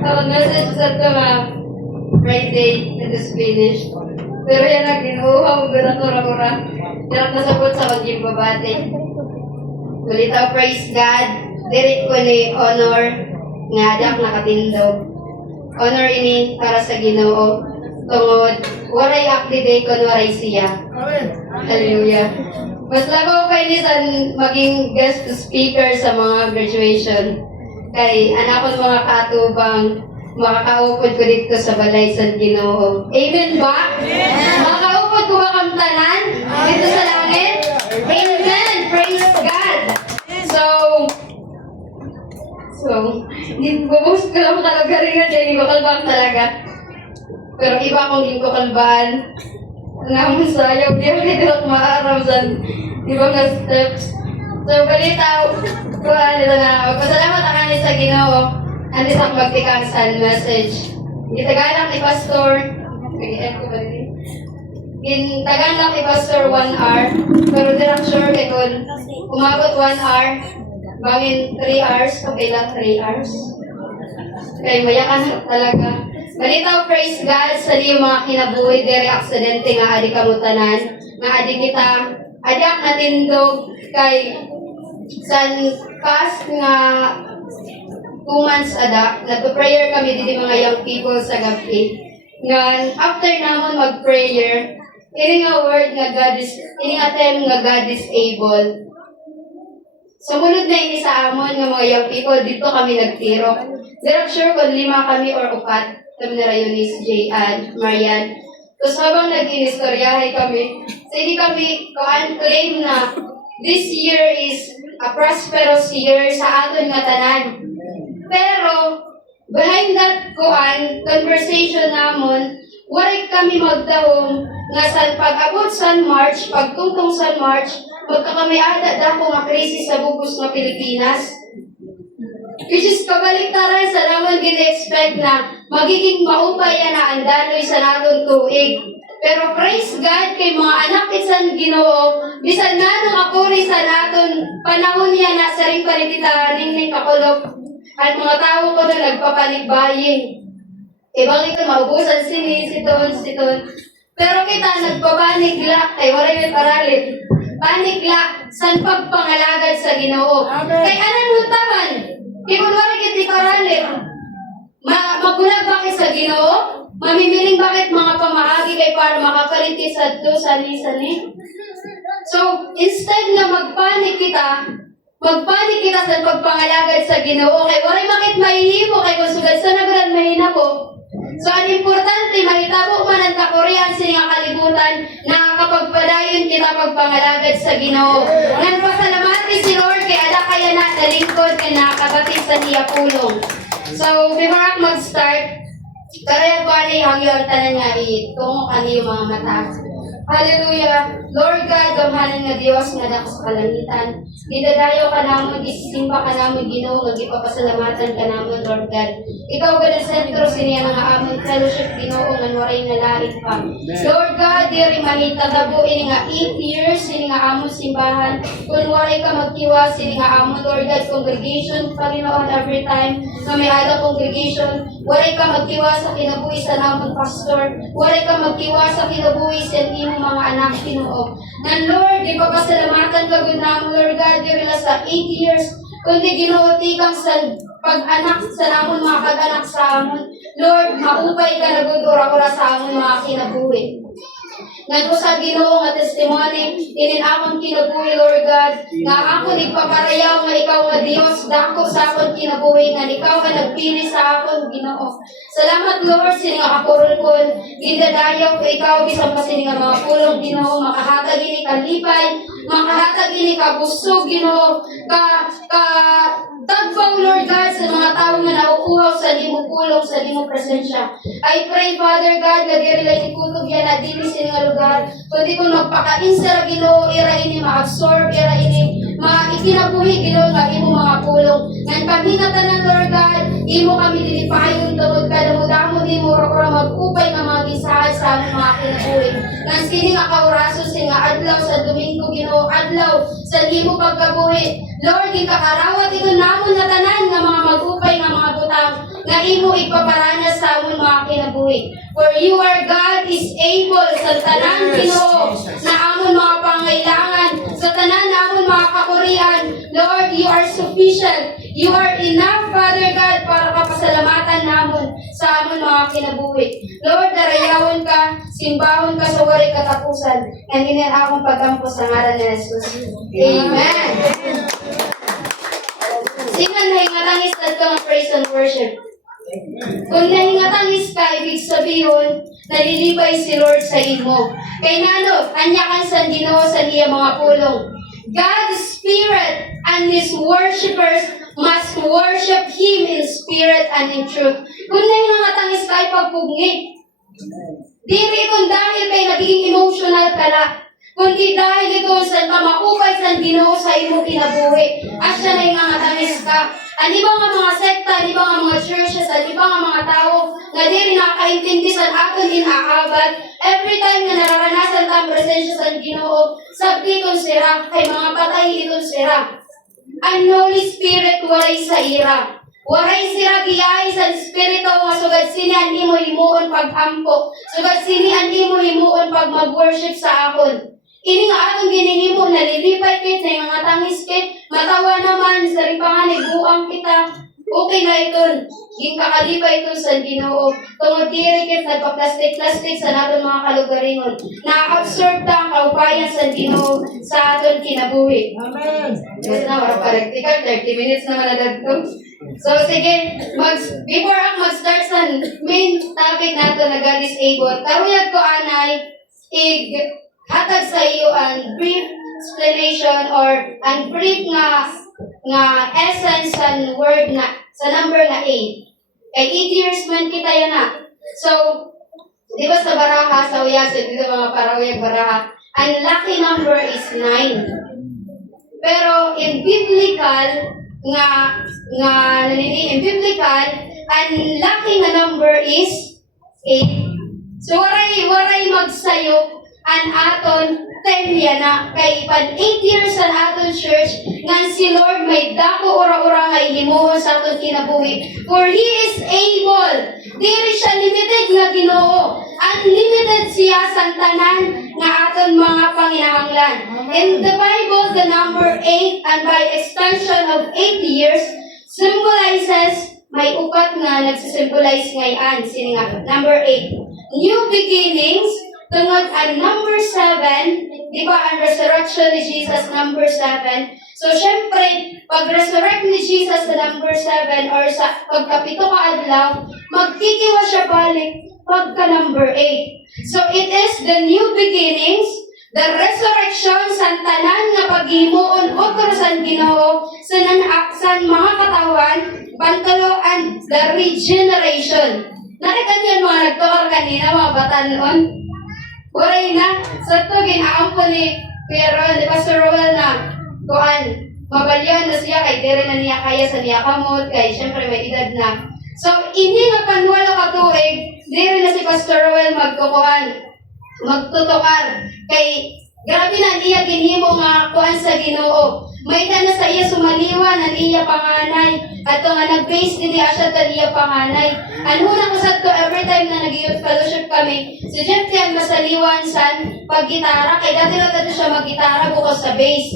Ang message sa ito nga, Friday, it is finished. Pero yan ang ginuha mo, gura-kura-kura. Yan nasabot sa maging babate. Kulitaw, praise God. Dirit ko ni honor nga adak nakatindog. Honor ini para sa Ginoo. Tungod, waray akli day kun waray siya. Hallelujah. Mas labaw pa ini sa maging guest speaker sa mga graduation. Kay anak ko mga katubang makakaupod ko dito sa balay sa Ginoo. Amen ba? Makakaupod ko ba kamtanan dito sa langit? Amen! Praise God! Bubus ko lang talaga rin nga dyan, hindi ko kalbang talaga. Pero iba akong hindi ko kalbaan. Namun sayaw, di ako nito maaram sa ibang na steps. So, balitaw ko, nito na, magpasalamat ako ni sa Ginoo. Andi sa magtikasan message. Gitagalang ni Pastor, Gitagalang ni Pastor 1 hour, pero di lang sure kay kung umabot 1 hour, bangin 3 hours, kapila 3 hours. Kaya mayakan talaga. Balitaw, praise God sa liyo mga kinabuhi, dere aksidente nga adi kamutanan, nga adi kita, adak natindog kay san past nga 2 months ada, nagpa-prayer kami dito mga young people sa gabi. Nga, after namon mag-prayer, ini nga word nga God is, ini nga term nga God is able. Sumunod na ini sa amon nga mga young people, dito kami nagtirok. Direct sure kung 5 kami or 4, kami na Rayonis, J.Ann, Marian. Tapos habang nag-inistoryahe kami, so hindi kami claim na this year is a prosperous year sa aton nga tanan. Pero, behind that conversation namon, waray kami magdahom nga sa pag-abot sa March, pagtungtong sa March, magkakamay-ada dako nga krisis sa bugos nga Pilipinas. Which is kabaliktaran sa naman gina-expect na magiging maupay na ang daloy sa naton tuig. Pero praise God kay mga anak isan Ginoo, bisan nga nung akuri sa naton panahon niya na sa ring panitita ning kakulog at mga tao ko na nagpapanikbaying. Ibang ito maubusan siton. Pero kita nagpapanikla kay waray may paralit. Panikla san pagpangalagad sa Ginoo. Kay anan huntaman? Kaya kung wala kiti karalit, magulag bakit sa Ginoo? Mamimiling bakit mga pamahagi kay para makakalinti sa ito, sani-sani? So, instead na magpanik kita sa pagpangalagad sa Ginoo. Kay waray makit mahihimo, kay kung sugad sa nagrad mahina ko. So, ang importante, mahitabo man ang kakurihan sa nga kalibutan na kapag padayon kita pagpangalagad sa Ginoo. Ngan pasalamati si Lord kay ala kaya na nalingkod kay nakakabatid sa niya pulong. So, before ako mag-start, karaya ko ani hangyo ang tanan nga tungo kaniyo mga mata. Hallelujah! Lord God, gamhanan nga Dios nga dako sa kalangitan. Gidadayo ka namon, isisimba ka namon Ginoo, nga gipapasalamatan ka namon, Lord God. Ikaw gid ang sentro siniya nga amon fellowship Ginoo nga waray nalain pa. Lord God, diri mahitabo ini nga 8 years ini nga amon simbahan. Kun waray ka magtiwas ini nga amon Lord God congregation Panginoon every time nga may ada congregation, waray ka magtiwas sa kinabuhi sa namon pastor. Waray ka magtiwas sa kinabuhi sa imong mga anak Ginoo. Ngan Lord, di pa pasalamatan ka gud namon Lord God diri sa 8 years kundi Ginoo tikang sa pag-anak sa namon mga kag-anak sa amon. Lord, maupay ka na gud ora sa amon mga kinabuhi. Ngan sa Ginoo nga testimony inin amon kinabuhi Lord God nga ako nagpaparayaw nga ikaw nga Dios dako sa akon kinabuhi nga ikaw nga nagpili sa akon Ginoo. Salamat Lord sini nga kakurulkon gindadayaw ko ikaw bisan pa sini nga mga pulong Ginoo makahatag ini kalipay makahatag ini kabusog Ginoo ka tagpaw Lord God sa mga tao nga nauuhaw sa limo pulong sa limo presensya. I pray Father God nga diri lang ikutog yan na dili sini nga lugar kundi kung magpakain sa Ginoo ira ini ma-absorb ira ini ikinabuhi Ginoo nga imo mga pulong. Ngan paghingatan ng Lord God, imo kami dilipayon tungod kadamo-damo di mo ora mag-upay nga mga gisaad sa among mga kinabuhi. Ngan sini nga kauraso nga adlaw sa Domingo Ginoo, adlaw sa imo pagkabuhi. Lord, gikakarawat ito namon nga tanan nga mga mag-upay nga mga butang nga imo ipaparanas sa among mga kinabuhi. For you are God is able sa tanan Ginoo na amon mga pangailangan, sa tanan namon mga kakurian. Lord, you are sufficient. You are enough, Father God, para kapasalamatan namon sa amon mga kinabuhi. Lord, darayawon ka, simbahon ka sa waray katapusan. Ang inin akong pagkampo sa ngalan ni Jesus. Amen. Singan na hingatangis na ito ng praise and worship. Kung nahingatangis ka, ibig sabihin, nalilibay si Lord sa imo. Kay nano, anyakan sa Ginoo sa niya mga pulong. God's Spirit and His worshippers must worship Him in spirit and in truth. Kung nahingatangis ka, ipagpugni. Dili kung dahil kay naging emotional ka lang, kundi dahil ito sa kamaupay sa Ginoo sa imo kinabuhi. Asya na hingatangis ka. Ang ibang mga sekta, ang ibang mga churches, ang ibang mga tao nga di rin nakakaintindi sa aton inaabad. Every time na nararanasan ka ang presensya sa Ginoo, sabdi kong sira, kay mga patay itong sira. Ang Holy Spirit waray sa ira. Waray sira giyay sa Espiritu nga sugad sini ang imo himuon paghampo. Sugad sini ang imo himuon pag mag-worship sa akon. Ini nga atong ginihimo nalilipay kit na mga tangis kit matawa naman sa ripangan buang kita. Okay na iton. Ging kakalipay ito sa Ginoo. Tungod diri kit nagpa-plastic sa naton mga kalugaringon. Na-absorb ta ang kaupayan sa Ginoo sa aton kinabuhi. Amen. Yes na wala practical 30 minutes naman na dadto. So sige, before ako mag-start sa main topic nato na God is able, karuyag ko anay hatag sa iyo ang brief explanation or ang brief nga essence sa word na sa number na 8. Kay 8 years man kita yan na. So, di ba sa baraha, sa uyasip, dito mga parawiyag baraha, ang lucky number is 9. Pero in biblical, in biblical, ang lucky nga number is 8. So, waray magsayok an aton temya na kay pan 8 years sa aton church nga si Lord may dako ora-ora nga ihimuhon sa aton kinabuhi. For He is able. Diri siya limited nga Ginoo. Unlimited siya sa tanan nga aton mga panginahanglan. In the Bible, the number 8 and by extension of 8 years symbolizes may upat nga nagsisymbolize ngayon. Sini nga, number 8. New beginnings. Tungod ang number 7, di ba ang resurrection ni Jesus number 7? So, syempre, pag-resurrect ni Jesus sa number 7 or sa pagkapito ka adlaw, magkikiwa siya balik pagka number 8. So, it is the new beginnings, the resurrection sa tanan nga paghimuon o karusan Ginoo sa mga katawan, pantalo, and the regeneration. Nakita niyo mga nagtukar kanina, mga batanon? Waray na, sa ito, ginaampo ni Kuya Roel, di ba Sir Roel na, kuan, mabalyan na siya, kay dire na niya kaya sa niya kamot, kay syempre may edad na. So, hindi nga panwalo katuig, dire na si Pastor Roel magtutukar, kay grabe na niya ginhimo nga kuan sa Ginoo. May na sa iya sumaliwa na iya panganay. At nga nag-base din siya sa iya panganay. Anuna ko sa to every time na nag-youth fellowship kami, si Jeff yan masaliwan sa paggitara. Kaya dati lang siya mag-gitara bukos sa bass.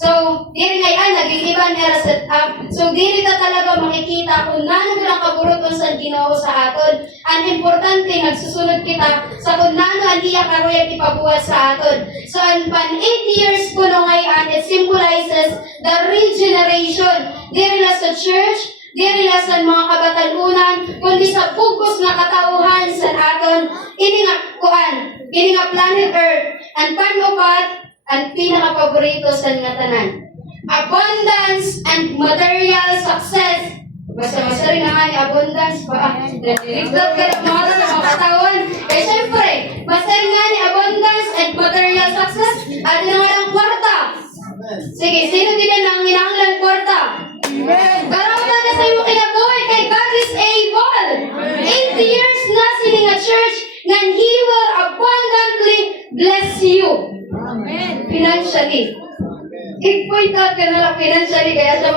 So, diri ngayon, naging iba nila set up. So, diri ta talaga makikita kung nano lang kaburuton sa Ginoo sa aton. Ang importante, nagsusunod kita sa kung nano ang iya karoyag ipabuhat sa aton. So, ang pan 8 years ko no ngayon, it symbolizes the regeneration. Diri na sa church, diri na sa mga kabatanunan, kundi sa bugos na katauhan sa aton. Ini nga planet Earth. Ang panupat, ang pinaka-paborito sa nga tanan. Abundance and material success. Basta masari na nga ni abundance pa. Nalirigdot ka ng mga katawan. Kaya syempre, masari nga ni abundance and material success. At na nga ng kwarta. Sige, sino din ang hinahanglan kwarta?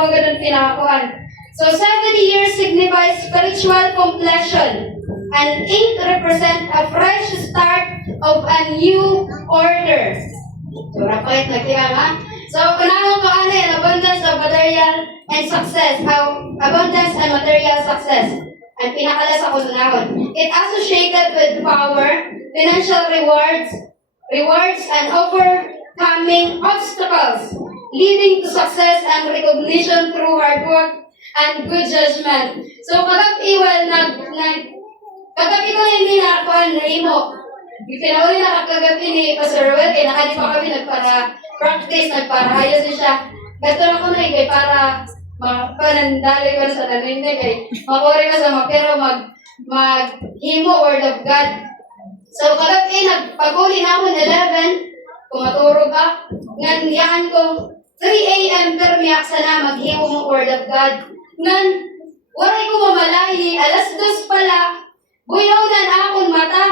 mo ganun pinakakuan. So 70 years signifies spiritual completion, and 8 represent a fresh start of a new order. So rapait nagtiya nga. So kunahon ko ano yan, abundance of material and success. How abundance and material success. Ang pinakala sa kunahon. It associated with power, financial rewards and overcoming obstacles, leading to success and recognition through hard work and good judgment. So kagabi kagabi ko hindi na ako na imo. Pinauli na kagabi ni Pastor Ruel, kaya nakali pa kami nagpara-practice, nagpara-ayos siya. Gato na ko na kay para panandali ko sa tanin niya kay makori ka sa pero mag-himo word of God. So kagabi nagpaguli na ako 11, kumaturog ka, ngandiyan ko 3 a.m. pero miyak sana maghimo mo word of God. Ngan, waray ko mamalahi, alas 2 pala, buyaw akong mata.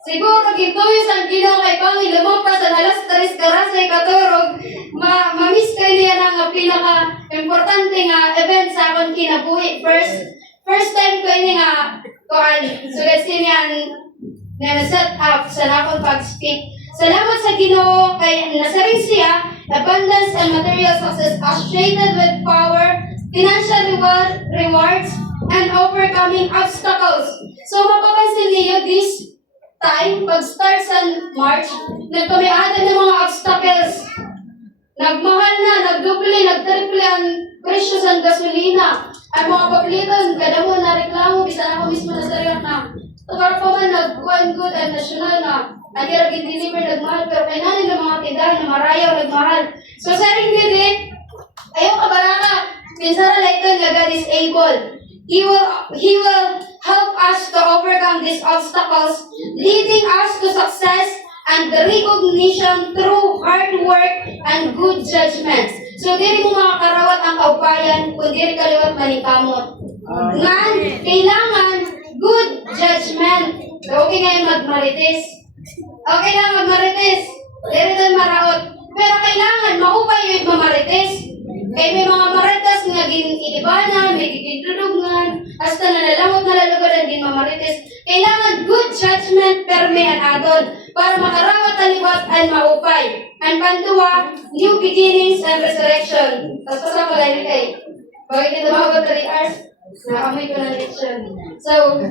Siguro gituyo sa Ginoo kay Panginoon lumampas ang alas 3 karasay katurog, ma-miss kay niya nga pinaka-importante nga event sa akong kinabuhi. First time ko ini nga kuan, sugad sinian na set up sa akong pag-speak. Salamat sa Ginoo kay nasaring siya, abundance and material success associated with power, financial rewards, and overcoming obstacles. So mapapansin niyo this time, pag-start sa March, nagpamiadan ng mga obstacles. Nagmahal na, nagduple, nagtriple ang presyo sa gasolina. Ang mga paglitan, kada mo na reklamo, bisa na ako mismo na sariyak na. Para pa man, nag-one good and national na. Ang hiragin deliver, nagmahal, pero kailangan ng mga tindahan na marayaw, nagmahal. So sa ring gini, ayaw kabaraka, pinsara like nga God is able. He will help us to overcome these obstacles, leading us to success and recognition through hard work and good judgment. So, diri mo makakarawat ang kaupayan kung diri kaliwat manikamot. Ngan, kailangan good judgment. So, okay ngayon magmarites. Okay lang magmarites. Diri doon maraot. Pero kailangan maupay yung mamarites. Kaya may mga marites nga ginibana, may gigidudungan, hasta nalalamot na lalugadan din mamarites. Kailangan good judgment perme an adon para makarawat taliwat at maupay. Ang panduwa, new beginnings and resurrection. Tapos sa pala ni kay, bakit ito mga 3 hours? Nakamoy ko na leksyon. So,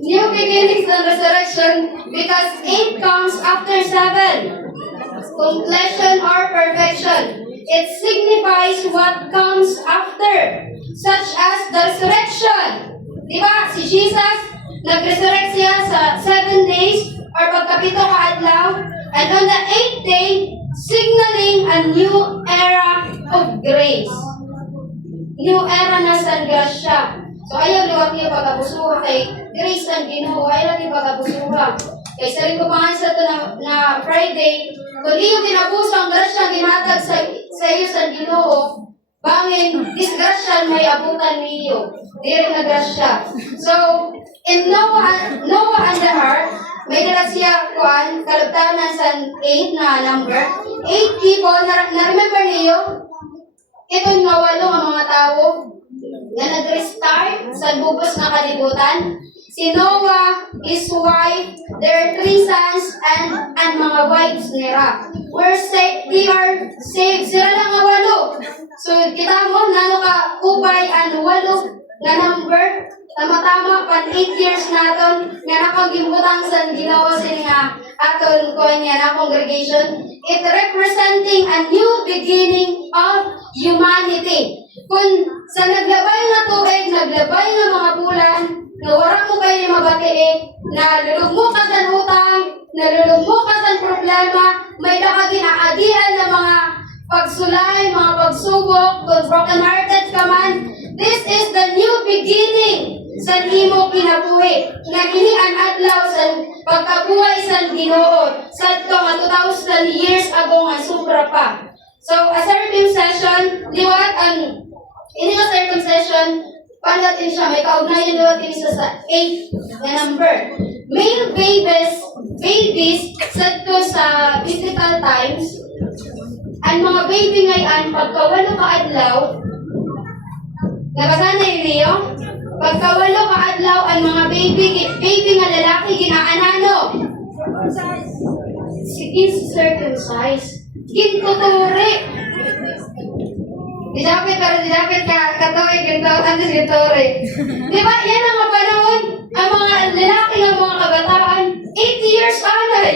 new beginnings and resurrection because 8 comes after 7. Completion or perfection. It signifies what comes after, such as the resurrection. Diba? Si Jesus, nag-resurrect siya sa 7 days or pagkapito kaadlaw, and on the 8th day, signaling a new era of grace. New era na sa grasya. So ayaw liwag niya pag-abusuha kay grace ng Ginoo, ayaw niya pag-abusuha. Kay sa rin kumahan sa ito na Friday, kung iyo ginabuso ang grasya ginatag sa iyo sa Ginoo, bangin, disgrasya may abutan niyo. Diri na grasya. So, in Noah and the Ark, may dala siya kuan, kaluptanan sa 8 na number. 8 people, na-remember niyo? Ito nga 8 ang mga tao na nag-restart sa bugos na kalibutan. Si Noah, his wife, their 3 sons, and mga wives nila. They are saved. Sila lang nga 8. So, kita mo, nano ka upay ang 8 na number. Tama-tama, pan 8 years naton nga nakagibutang sa ginawa sila nga aton ko niya na congregation. It representing a new beginning of humanity. Kung sa naglabay na tubig, naglabay na mga bulan, na wala mo kayo mabati nalulugmo ka sa utang, nalulugmo ka sa problema, may nakaginaadian na mga pagsulay, mga pagsubok, kung broken-hearted ka man. This is the new beginning sa imo kinabuhi. Nga kini ang adlaw sa pagkabuhay sa Ginoo. Sa ito nga 2,000 years ago nga sobra pa. So, a circumcision, liwat ang ini nga circumcision, palatin siya, may kaugnayan liwat din sa 8 na number. Male babies, sa ito sa biblical times, ang mga baby ngayon, pagka walo ka adlaw, Nabasa na yun niyo? Pagkawalo ka adlaw ang mga baby nga lalaki ginaanano. Sige, circumcise. Gintuturi. Didapit ka, katuig, antes gintuturi. Di ba, yan ang mga panahon, ang mga lalaki ng mga kabataan, 8 years anay.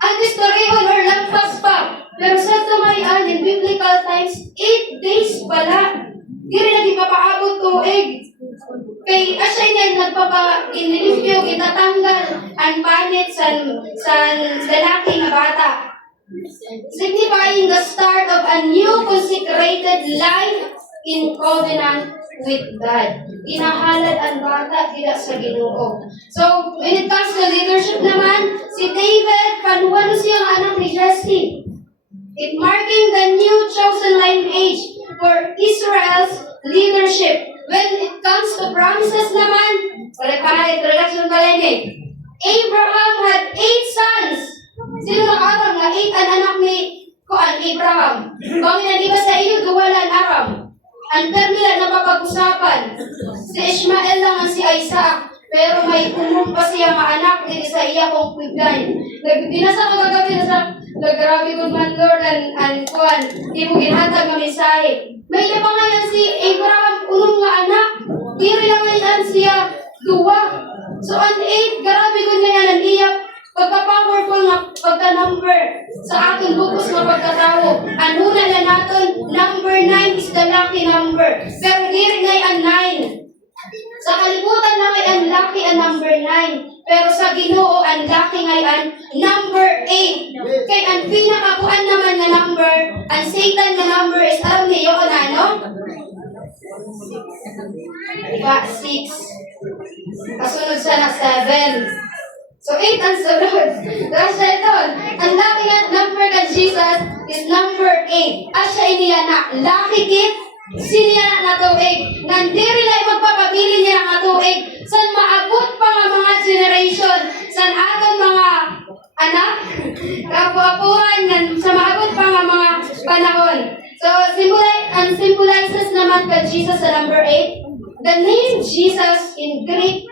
Antes torihon or lampas pa. Pero sa tumayan, in biblical times, 8 days pala. Di rin naging papaabot tuig. Kay asya niyan nagpapa-inilimpyo, itatanggal ang panit sa lalaki na bata. Signifying the start of a new consecrated life in covenant with God. Inahalad ang bata kila sa Ginoo. So, when it comes to leadership naman, si David, panuwalo siyang anak ni Jesse. It marking the new chosen lineage for Israel's leadership. When it comes to promises naman, introduction pala yun Abraham had 8 sons. Sino nakatang na 8 ang anak ni Abraham? Bangin na di ba sa iyo, duwalan Aram? Ang termila na papag-usapan. Si Ishmael lang ang si Isaac. Pero may umong pa siya mga anak din sa iya kong piglan. Dinasa ko kagabi na naggrabe ko man Lord and kuan. Di mo ginhatag ng mensahe. May pa nga yan si Abraham, unong nga anak. Diri lang ngayon siya, 2. So ang 8, grabe ko niya yan, iyak. Pagka-powerful nga, pagka-number sa aton bukos nga pagkatao. Ano na na natin, number 9 is the lucky number. Pero diri ngayon ang 9. Sa kalibutan na may ang lucky ang number 9. Pero sa Ginoo ang lucky ngayon number 8. Kay ang pinakakuan naman na number, ang Satan na number is alam niyo kung ano? Diba? 6. Kasunod siya na 7. So 8 ang sunod. Rasha ito. Ang lucky nga number ka Jesus is number 8. Asya iniya na lucky kid. Siniya na tuig. Nandiri lang magpapabili niya ang tuig. San maabot pa nga mga generation. San aton mga anak. Kapuapuhan sa maabot pa nga mga panahon. So, symbolizes naman ka Jesus sa number 8. The name Jesus in Greek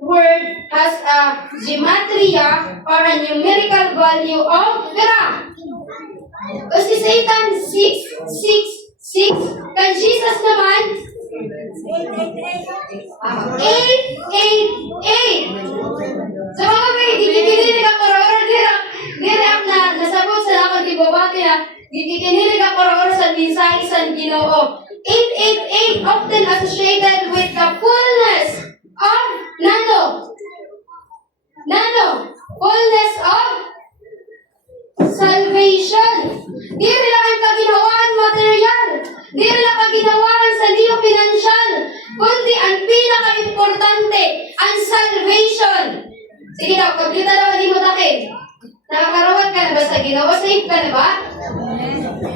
word has a gematria or a numerical value of gram. Kasi Satan 6. Kan Jesus naman 8. So mga bay, gigikinilig ako rin dirak na nasabot sa lakon kibabati na gigikinilig ako rin sa mensahe sa Ginoo. 888 often associated with the fullness of fullness of salvation. Dili lang ang kaginawaan material. Dili lang kaginawaan sa liyo pinansyal. Kundi ang pinaka-importante, ang salvation. Sige daw, pagkita daw hindi mo takid. Nakakarawat ka na ba sa ginawa? Safe ka na ba?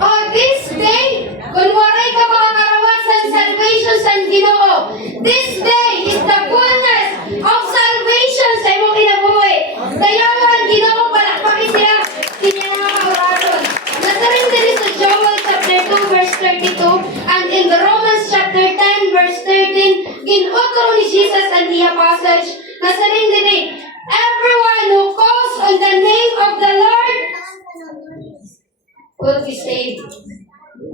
Oh, this day, kung waray ka makakarawat sa salvation sa Ginoo, this day is the fullness of salvation sa imong kinabuhi. Kaya man, Ginoo, palakpakin siya. Nasarin din sa Joel chapter 2 verse 32 and in the Romans chapter 10 verse 13 ginutro ni Jesus and the apostles. Nasarin din everyone who calls on the name of the Lord will be saved.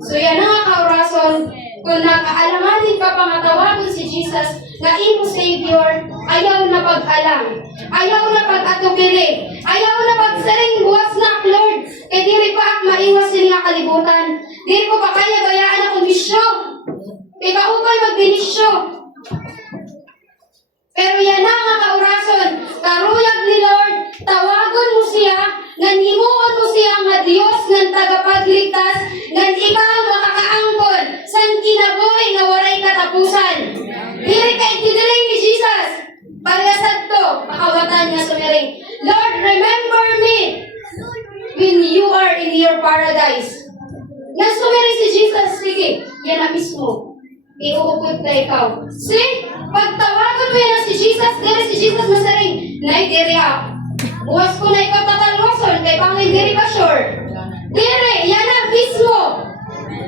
So yan ang kaurason. Kung nakaalamanin ka pangatawagon si Jesus na imo Savior, ayaw na pag-alam, ayaw na pag-atubili, ayaw na pagsaring buwas na Lord, kaya diri pa ak maiwas siya kalibutan. Diri ko pa kaya bayaan akong bisyo. Ikaw upay magbinisyo. Pero yan na nga kaurason, karuyag ni Lord, tawagon mo siya, nanhimuon mo siya nga Diyos ng tagapagligtas, ngan ikaw makakaangkon, san kinabuhi nga waray katapusan. Diri kay kidiring ni Jesus, palasad to, makawatan nga sumiring. Lord, remember me when you are in your paradise. Nasumiring si Jesus, sige, yan na mismo. Iuupod na ikaw. See? Pagtawagon mo yan si Jesus, diri si Jesus masaring, nay, diri ha. Buwas ko na ikaw tatalwason, kay pangin diri pa sure. Diri, yan na mismo.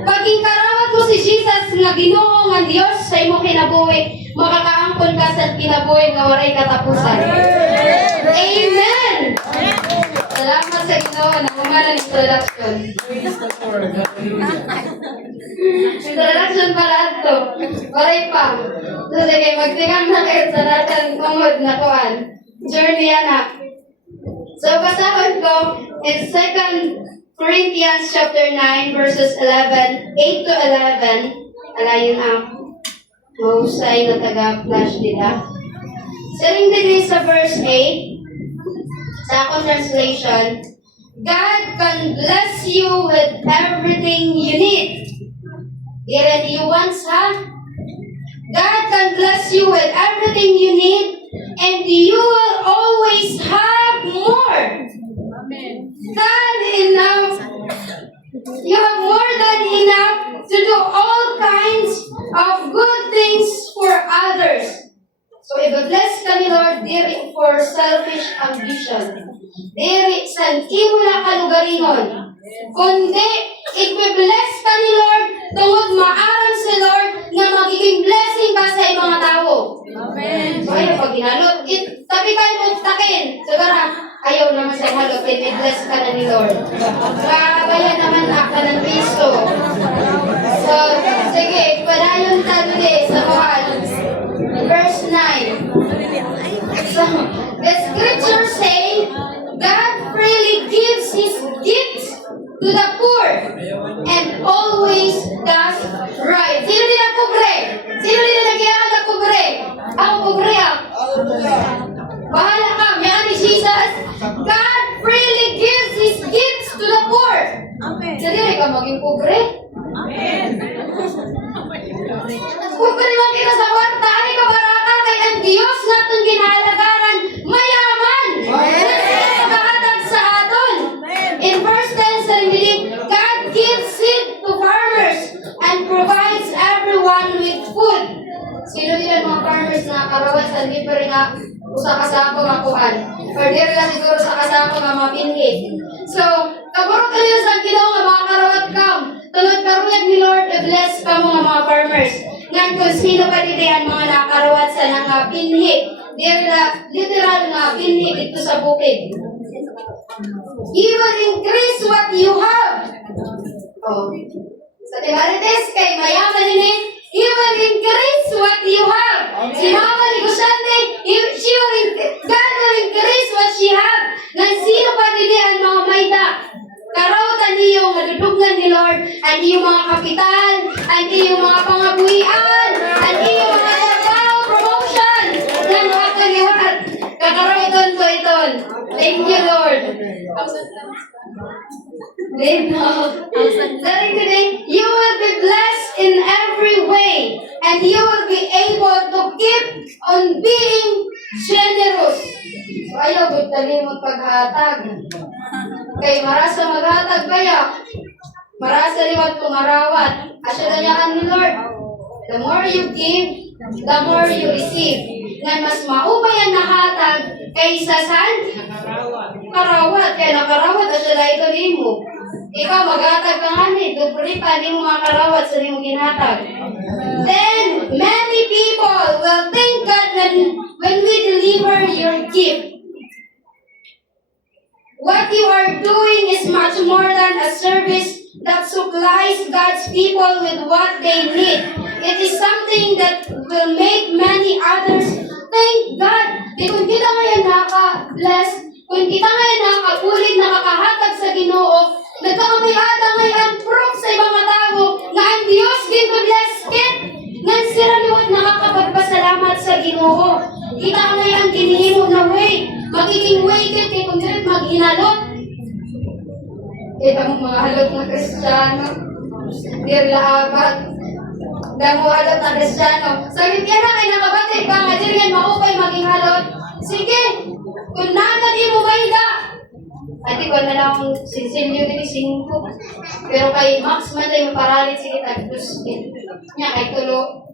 Paging karawat mo si Jesus nga Ginoo nga Dios sa imo kinabuhi, makakaangkon ka sa kinabuhi nga walay katapusan. Amen. Salamat sa Ginoo na umanan ng introduction. Introduction pala ito. Walay pa. So sige, magtingan na kayo sa natin tungod na kuan. Journey anak. So basahon ko in 2 Corinthians chapter 9 verses 8 to 11. Alayon ang mahusay na taga-flash nila. Saling din sa verse 8, sa akong translation, God can bless you with everything you need. Ilan you want, ha? God can bless you with everything you need, and you will always have more. Than enough. You have more than enough to do all kinds of good things for others. So, i-bless ka ni Lord, diri for selfish ambition. Diri sa imula kalugaringon. Kundi, i-bless ka ni Lord, tungod maaram si Lord na magiging blessing ka sa mga tao. Amen. So, ayaw pag ginalot. Tabi kayo mo takin. Sigara, ayaw naman sa halot. I-bless ka na ni Lord. Kabayan naman ka ng Kristo. So, sige, padayon tayo sa kuhan. Verse 9. So, the scripture say, God freely gives His gifts to the poor and always does right. Sino din ang pobre? Sino din ang nagyakan ng pobre? Ako pobre ah. Bahala ka, may ni Jesus. God freely gives His gifts to the poor. Sino din ka maging pobre? Pobre lang kita sa kwarta. Ay ka baraka kay ang Diyos natin ginaalagaran. Mayaman! Nagkakahatag sa aton. In verse 10 sa limilin, God gives seed to farmers and provides everyone with food. Sino nila mga farmers na karawat sa libre nga usa kasako nga kuan? Or diri lang siguro sa kasako nga mapinhit. So, kaburo kayo sa Ginoo nga mga karawat kam. Tulad karuyag ni Lord, i-bless ka mo nga mga farmers. Ngan kung sino pa dito ang mga nakarawat sa nga pinhit. Literal nga pinhit ito sa bukid. He will increase what you have. Oh. Sa Timarites, kay mayaman ini, He will increase what you have. Si Mama Negosyante, God will increase what she have. Nang sino pa dili ang mga mayda. Karawatan niyo madudugnan ni Lord, ang iyong mga kapital, ang iyong mga pangabuhian, ang iyong mga trabaho, promotion, ng mga kaliwat. Kakarawatan ko ito. Thank you, Lord. Today, you will be blessed in every way, and you will be able to keep on being generous. So, ayaw, bigtali mo paghatag. Kay marasa maghatag kaya, marasa liwat kumarawat. Asya na niya ni Lord. The more you give, the more you receive. Nga mas maubay ang nahatag kaysa saan? Karawat. Kaya nakarawat, asya na ito din mo. Ikaw maghatag ka nga ni, dupli pa di mo makarawat sa di mo ginhatag. Then, many people will think that when we deliver your gift, what you are doing is much more than a service that supplies God's people with what they need. It is something that will make many others thank God. Kung kita ngayon naka-bless, kung kita ngayon nakapulit, nakakahatag sa Ginoo, nagkakamilada ngayon proof sa ibang tao na ang Diyos give-bless kit, nang sila liwat nakakapagpasalamat sa Ginoo. Kita ngayon ang ginihimo na way. Magiging way kit kung direct maghinalot. Kita mo mga halot na Kristiyano. Dirla abat. Damo halot na Kristiyano. Sabi niya na kay nakabati ka nga diryan maupay maging halot. Sige, kung nanad mo mayda. Ati ko na lang sinsilyo din singko. Pero kay Max man tayo maparalit sige tagpus. Nya kay tulo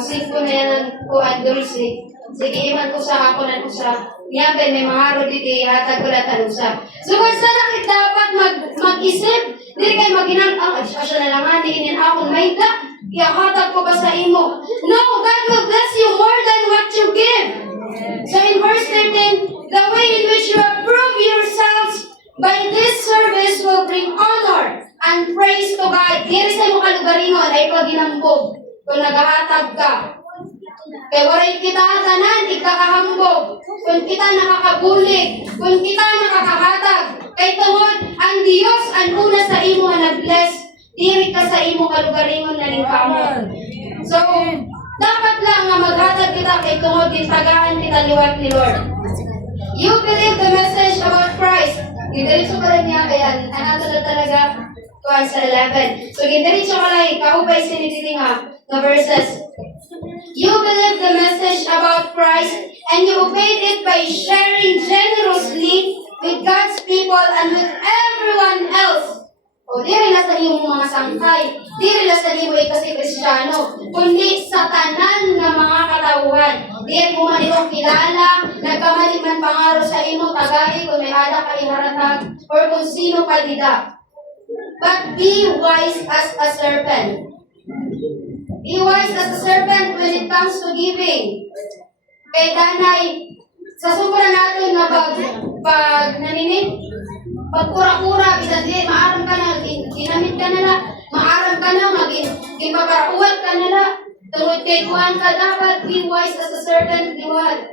singko na yan ang kuhan dulce. Sige, iman ko sa ako na ko sa niya may mga haro dito hatag ko na talusa. So, basta na dapat mag-isip Dili kay maginang ang asya na lang ani inin akon may da. Ihatag ko ba sa imo? No, God will bless you more than what you give. So in verse 13, the way in which you approve yourselves by this service will bring honor and praise to God. Diri sa imo kalugaringon ay paginambog kung nagahatag ka. Kaya waray kita tanan, ikakahambog. Kung kita nakakabulig, kung kita nakakahatag. Kay tungod, ang Diyos ang una sa imo nga nag-bless. Diri ka sa imo kalugaringon na ning kamot. So, dapat lang nga maghatag kita kay tungod gintagaan kita liwat ni Lord. You believe the message about Christ. Gidiretso ka rin niya kaya anak na talaga kuhan sa 11. So, gidiretso ka lang, kahubay sinititi nga na verses. You believe the message about Christ and you obeyed it by sharing generously with God's people and with everyone else. O, di rin nasa iyong mga sangkay, di rin nasa iyong kasi Kristiyano, kundi sa tanan ng mga katauhan. Di rin mo man itong kilala, nagkamali man pangaro sa imong tagay kung may ada ka iharatag, or kung sino ka dida. But be wise as a serpent. Be wise as a serpent when it comes to giving. Kay danay, sa sobrang natin na pag naninit, pag kura-kura, bisan di, maaram ka na, ginamit ka na na, maaram ka na, gipaparauwat ka na na, tungod kay kuhan ka, dapat be wise as a serpent, liwat.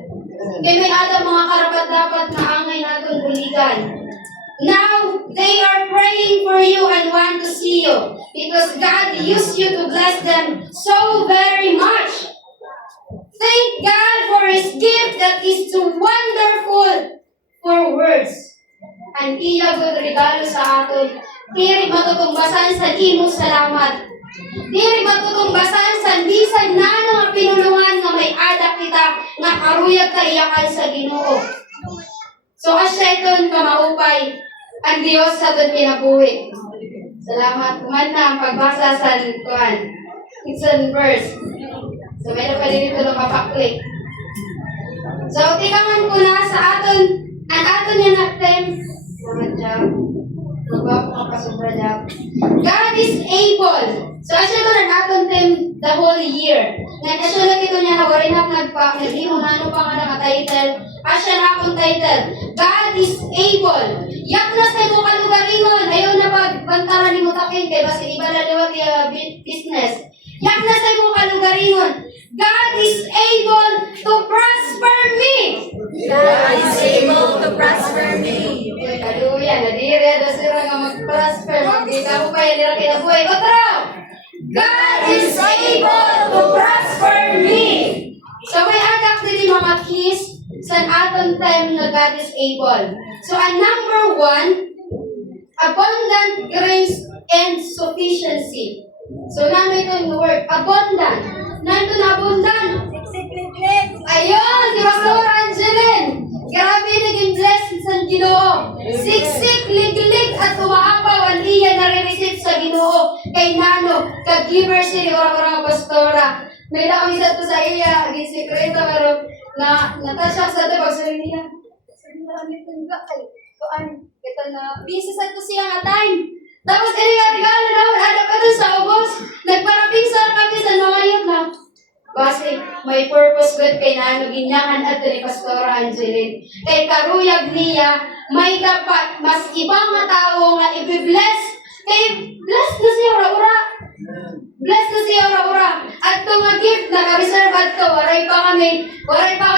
Kay may ada mga karapat dapat na angay natin buligan. Now, they are praying for you and want to see you because God used you to bless them so very much. Thank God for His gift that is too wonderful for words. Ang iya good regalo sa aton. Diri matutumbasan sa imong salamat. Diri matutumbasan sa bisan nano nga pinulungan nga may adak kita nga karuyag kaiyakan sa Ginoo. So asya iton kamaupay ang Dios sa aton kinabuhi. Salamat kumanta ang pagbasa sa kuan. Isang verse. So meron pa din ito ng mapaklik. So tikangan ko na sa aton ang aton niya natin. God is able. So asya ko na aton tem the whole year. Asya lang ito niya na warin up nagpakilimo na ano pa nga nakatitle. Asya na akong title. God is able. Yak na sa ito kalugaringon. Ayaw na pagbantaran ni mo takin kay basi iba laliwat yung business. Yak na sa ito kalugaringon. God is able to prosper me. God is able to prosper me. Hallelujah. Nadiri ada sira nga mag-prosper. Magkita ko pa yan nila kinabuhay. Otro! God is able to prosper me. So may adak din mga keys sa aton time na God is able. So ang number 1, abundant grace and sufficiency. So namin ito yung word, abundant. Nandun abundant. Ayun, di Pastor Angeline. Grabe naging blessed sa Ginoo. Siksik, liglig at umaapaw ang iya nare-receive sa Ginoo. Kay Nano, kag-giver siya ni orang-orang pastora. May nakami sa ito sa iya, di sekreto, pero natasya sa ito, pag-sabi niya. Sabi na kami tungga kay Kuan. Ito na, busy sa ito siya nga time. Tapos regalo naman, ano pa doon sa ubos. Nagparaping sa kami sa nangayot na. Base, may purpose good kay Nano, ginyahan at ni Pastora Angeline. Kay karuyag niya, may dapat mas ibang nga tao nga i-bless. Kay bless na siya ura-ura. Bless na siya ura-ura. At itong gift na ka-reserve at ito, waray pa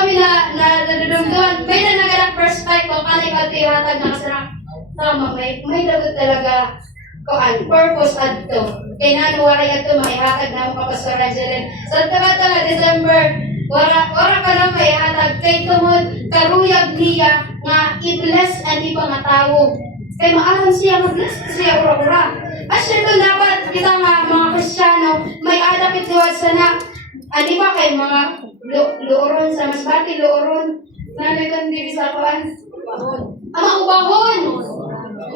kami na nadudumduan. May na nagalang perspective kung kanay katihatag na kasarang. Tama, may lagot talaga kuan purpose adto kay Nano waray adto maihatag na mo Pastor Angeline sa tabat nga December wara ka na maihatag kay tungod karuyag niya nga i-bless ang ibang nga tawo kay maalam siya mag-bless siya ura-ura asya kung dapat kita nga mga Kristiyano may adapit liwat sana ani ba kay mga luoron sa masbati luoron nanay kan di bisa kuan ama ubahon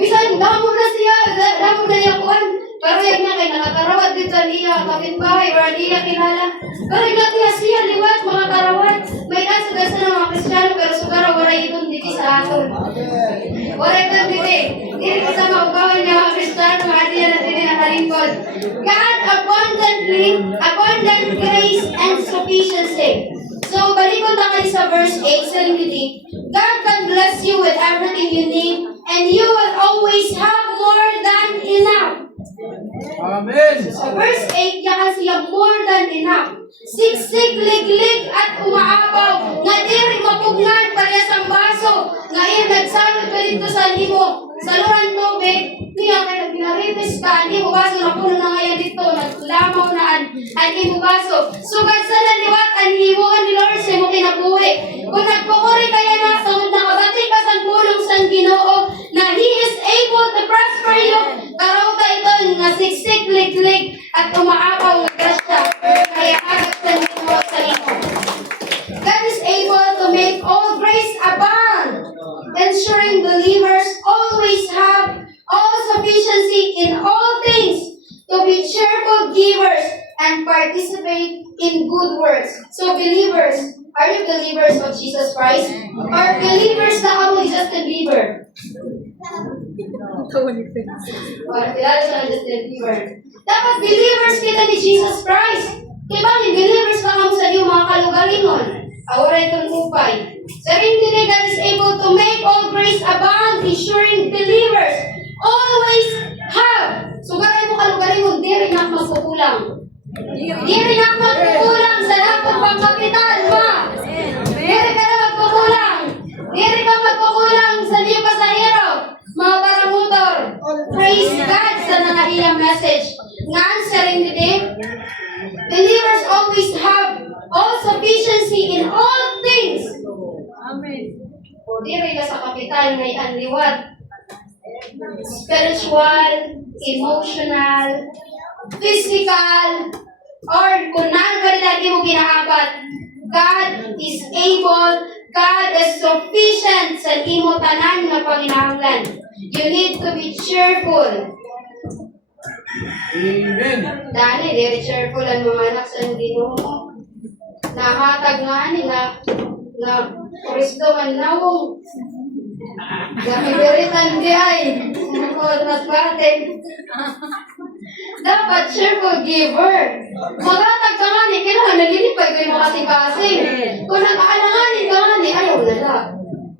bisan damo na siya, damo na niya kuhan. Pero yan nga kay nakakarawat din sa niya, kapitbahay, or niya kilala. Pero ikat niya siya, liwat, mga karawat. May nasa ng mga Kristiyano, pero sugara wala itong dito sa aton. Waray kang bitin. Dili ko sa maubawan niya mga Kristiyano, ati yan at hindi nakalingkod. God abundant grace and sufficiency. So, balikon na kayo sa verse 8, sa Limiti. God can bless you with everything you need, and you will always have more than enough. Amen. Sa verse 8, yakan sila more than enough. Siksik, liglig, at umaapaw, nga diri mapugnan parehas ang baso, nga iya nagsalot ka dito sa limo, saluran tubig, niya kaya pinaritis ka, hindi mo baso, napuno na ngayon dito, naglamaw na ang imo baso. Sugad sa laliwat, ang himuan ni Lord sa mo kinabuhi. Kung nagpukuri kaya na, sa nakabati ka sa pulong sa Ginoo, na He is able to prosper you, karauta ito nga siksik, liglig, at umaapaw ng grasya. Kaya agad sa Ginoo sa imo. God is able to make all grace abound, ensuring believers always have all sufficiency in all things to be cheerful givers and participate in good works. So believers, are you believers of Jesus Christ? Or believers na kamo ni Justin Bieber? Or kilala siya ng Justin Bieber. Dapat believers kita ni Jesus Christ. Diba ni believers na kamo sa iyo mga kalugaringon? Awaray itong upay. Sa ring din, God is able to make all grace abound, ensuring believers always have. Sugaray mo kalugaringon, di rin ako magkukulang. Di rin ako magkukulang sa lahat ng pangkapital, ma. Di rin ka na magkukulang. Di rin ka magkukulang sa liyo pasahero, mga paramotor. Praise God sa nangaiyang message. Ngaan sa ring din, believers always have all sufficiency in all things. Amen. O di rin ka sa kapital may anliwat. Spiritual, emotional, physical, or kung nang mo ginahabat, God is able, God is sufficient sa imo tanan nga panginahanglan. You need to be cheerful. Amen. Dani, very cheerful ang mga anak sa Ginoo. Nahatag nga nila na Kristo man nawong gamibiritan di ay mas batin. Dapat cheerful giver. Magatag ka nga ni, kailangan nalilipay ko yung makasing-kasing. Kung nakaalanganin ka nga ni, ayaw na lang.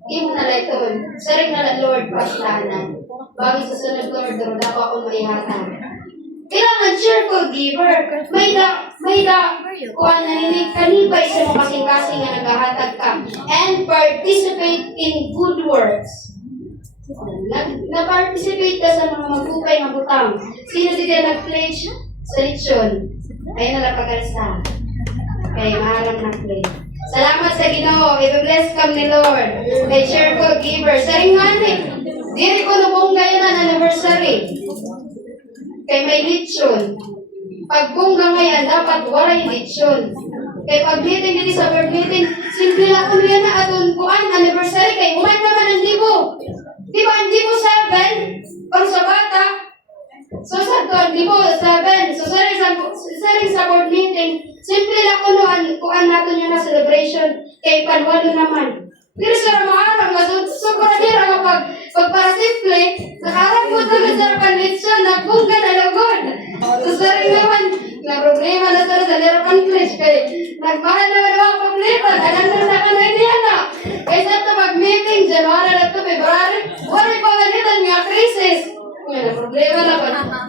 Hindi mo na lang ito. Saring na lang, Lord, paslanan. Bago sa sunod, Lord, dapat akong maihatag. Kailangan cheerful giver. May da, kung naninig kanibay sa mga kasing-kasing na naghahatag ka. And participate in good works. Na-participate ka sa mga magkupay ng butang. Sino sila nag-pledge sa lechon? Ayun na lang pag-alista. Kaya maharap nag-pledge. Salamat sa Ginoo. I-bless kam ni Lord. May cheerful giver. Sa ringani. Diri ko nabungga yun ang anniversary. Kay may lechon. Pag bungga ngayon, dapat waray lechon. Kay pag meeting din sa bird meeting, simple lang ko yan na atong buwan, anniversary. Kay buwan naman ang libo. Di ba, ang libo 7? Pag sa bata. So sa to, ang libo 7. So sorry sa board meeting, simple lang ko kuan natin yun na celebration. Kay panwalo naman. Pero sa maharap, sobra nila kapag para simple, nakarap mo tulad sa panlitsyon, nagbungga na lugod. So sorry naman, na problema na sa lirapan English, kay nagmahal naman ang problema, nagandang na ka na hindi na. Kaya sa ito mag-meeting, January na ito, February, wala pa ganitan nga krisis. Yan ang problema na pa.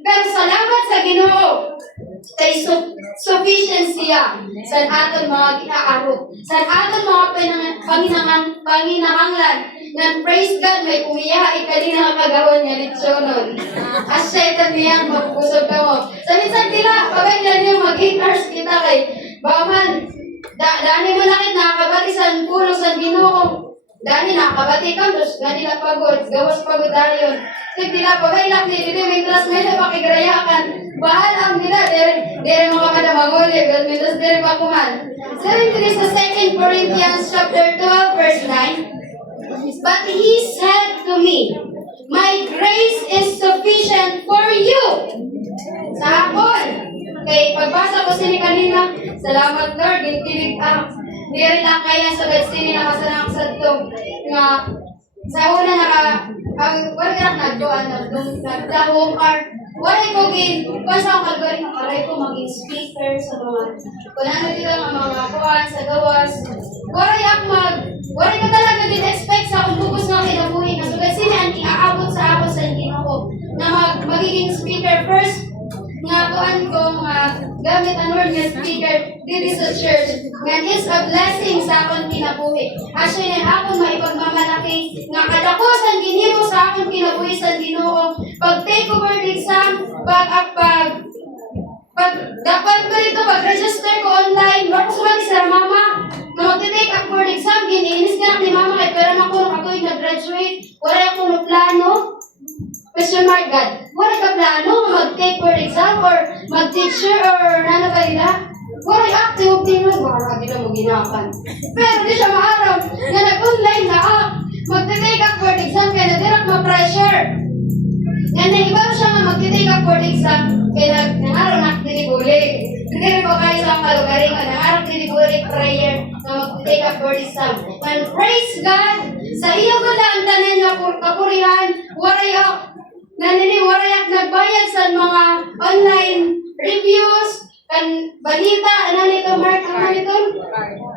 Pero salamat sa Ginoo. Kay sufficiency sa aton mga ginaarot. Sa aton mga panginahanglan. Nga praise God, may umiya, ikali na kagawon niya litsonon. Asyaitan niyang mapusog ka mo. Sa minsan tila, pagay niya mag-8 kita kay Baman. Dani mo nakit nakakabati sa puno sa Ginoo. Dani nakakabati ka, tapos nga nila pagod. Gawas pagod dayon. Sige nila, pagay lang nila, may classmate na pakigrayakan. Bahal ang nila, dere mga kadamanguli, mitos dere pa kuman. So, ito sa 2 Corinthians chapter 12, verse 9. But he said to me, my grace is sufficient for you. Sa hapon. Kay pagbasa ko sini kanina, salamat Lord, gintinig ka. Diri lang kaya sa gadsini na kasanang sa ito. Nga, Sa una wala ka nagdoan, nagdahong or wala ko gin, kung sa akong kalgari ng karay ko maging speaker sa mga, kung ano dito ang mga kuhan sa gawas, wala ka talaga din expect sa akong bugos nga kinabuhi, na sugad sila ang iaabot sa ako sa Ginoo na magiging speaker first, nga kuan ko gamit ang word nga speaker dito sa church nga is a blessing sa akong kinabuhi. Actually, akong maipagmamalaki nga kadakosan ginhimo sa akong kinabuhi sa Ginoo. Pag take over the exam, pag-register ko online, wala ko sumali sa mama na mag-take up for the exam, giniinis ka ni mama kay pero ako nag-graduate, wala akong plano. Question mark, God. Wala ka plano mag-take for exam or mag-teacher or nana pa nila? Wala active tingnan, wala ka mo ginapan. Pero di siya maaraw na nag-online na mag-take up for exam kaya na ma-pressure. Yan na iba siya nga mag-take up for exam kaya nangaraw na tinibuli. Hindi ko kayo sa kalugaring na nangaraw tinibuli prayer na mag-take up for exam. And praise God! Sa iyo ko na ang tanan na kapurihan, warayak nagbayad sa mga online reviews, kan balita, ano nito, Mark, ano nito?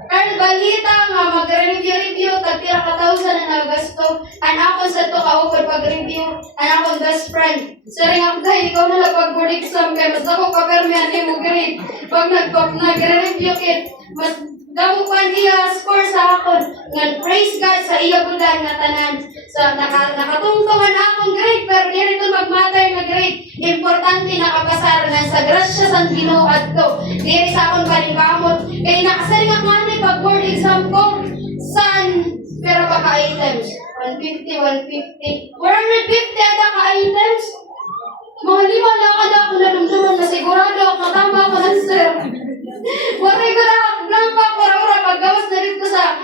Kan balita nga mag-review, tagtira ka 1,000 na nagasto, an ako sa to kaupad pag-review, an akong best friend. Saring ako dahil ikaw na lang pag-board exam, kaya mas ako papermihan ni mo grade. Pag nag-review kit, mas damo pa niya score sa akon. Ngan praise God sa iya bulan nga tanan. Sa nakatungtungan akong grade pero diri to mag-matter nga grade. Importante nakapasar nga sa grasya sa Ginoo adto. Diri sa akon paningkamot kay nakasaring ako manay pag board exam ko. San pero pa ka items 150 450 ada ka items. Mga lima lang kada ako nalumduman na sigurado ako matama ako ng sir. Wala ko na lampa ora paggawas na dito sa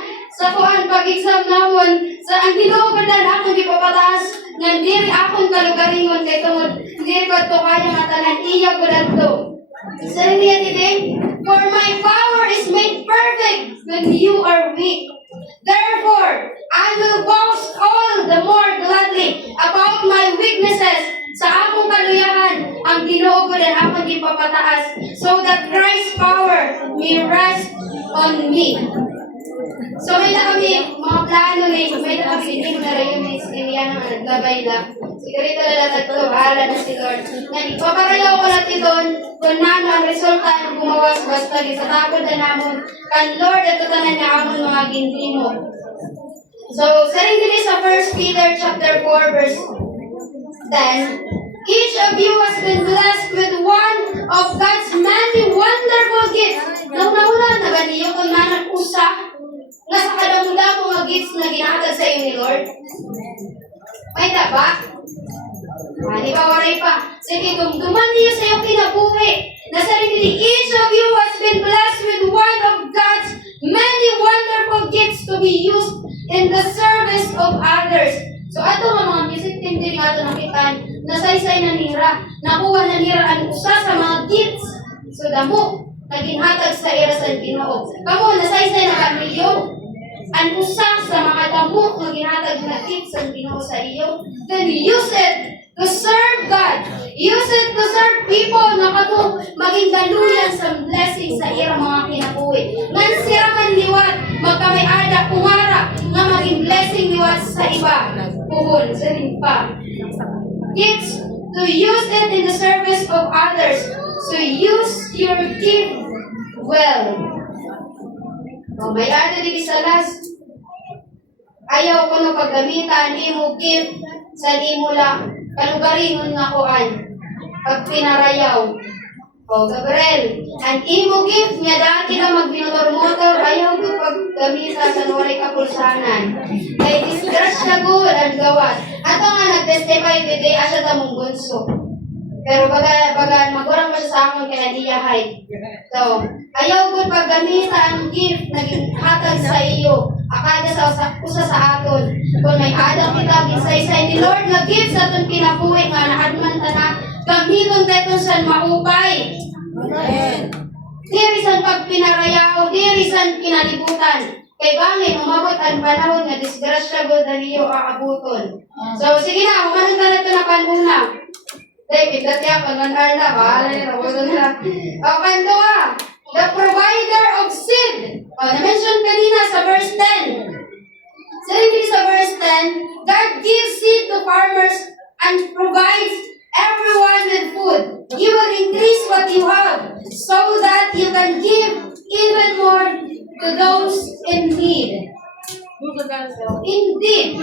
kuan pag-exam namon sa ang Ginoo badan akong gipapataas nga diri akong kalugaringon kay tungod diri ko to kaya matanan iya gudto. Sa niya today, for my power is made perfect when you are weak. Therefore, I will boast all the more gladly about my weaknesses. Sa akong kaluyahan, ang Ginoo ko din akong gipapataas so that Christ's power may rest on me. So may na kami mga plano may na kami hindi mo na rin yung iniyan ng naglabay na. Sigurito na lang ito, bahala na si Lord. Paparayaw ko natin doon kung nano ang resulta ng gumawas basta sa tapod na namon. Kan Lord, ito tanan niya amon mga gintino. So, saring din sa 1 Peter chapter 4 verse 10, each of you has been blessed with one of God's many wonderful gifts. Nauna na ba niyo kung nanag-usa nga sa kadamudamo mga gifts na ginahatag sa iyo ni Lord? May ba? Di ba waray pa? Sige, dumduman niyo sa iyong kinabuhi. Nasa rin each of you has been blessed with one of God's many wonderful gifts to be used in the service of others. So ato nga mga music team din ato nakitaan, nasaysay na nira, nakuha na nira ang usa sa mga gifts. So damo, naging hatag sa ira sa Ginoo. Kamo, nasaysay na kanilyo, ang usa sa mga damo nga ginhatag na gifts sa Ginoo sa iyo. Then use it to serve God. Use it to serve people na kato maging daluyan sa blessing sa ira mga kinabuhi. Ngan sira man liwat, magkamay-ada, umara, nga maging blessing liwat sa iba. Puhon, sarin pa. Gifts, to use it in the service of others. So use your gift well. May ada di sa last. Ayaw ko na paggamitan, imo gift, sa imo lang. Kalugaringon nga kuan. Pag pinarayaw. O, Gabriel, ang imo gift niya dati na magbinotor-motor, ayaw ko paggamita sa nuray kapulsanan. Kay disgrasya ko ang gawas. Ato nga nag-testify today, asya tamong bunso. Pero baga magurang pa siya sa akon kaya diyahay. So, ayaw ko paggamita ang gift na hatag sa iyo. Akada sa usa sa aton. Kung may adang kita, gisaysay ni Lord na gift sa aton kinabuhi nga naadman ta na gamiton tayo sa maupay. Amen. Diri san pagpinarayaw, diri san kinalibutan. Kay bangin, umabot ang panahon nga disgrasya gud niyo aabuton. So, sige na, humanong ka na ito na panuna. Dahil, pindat niya, panganar na, bahala na, nabuto na. Pantua, the provider of seed. Na-mention kanina sa verse 10. So, hindi sa verse 10, God gives seed to farmers and provides everyone with food. He will increase what you have so that you can give even more to those in need. Indeed,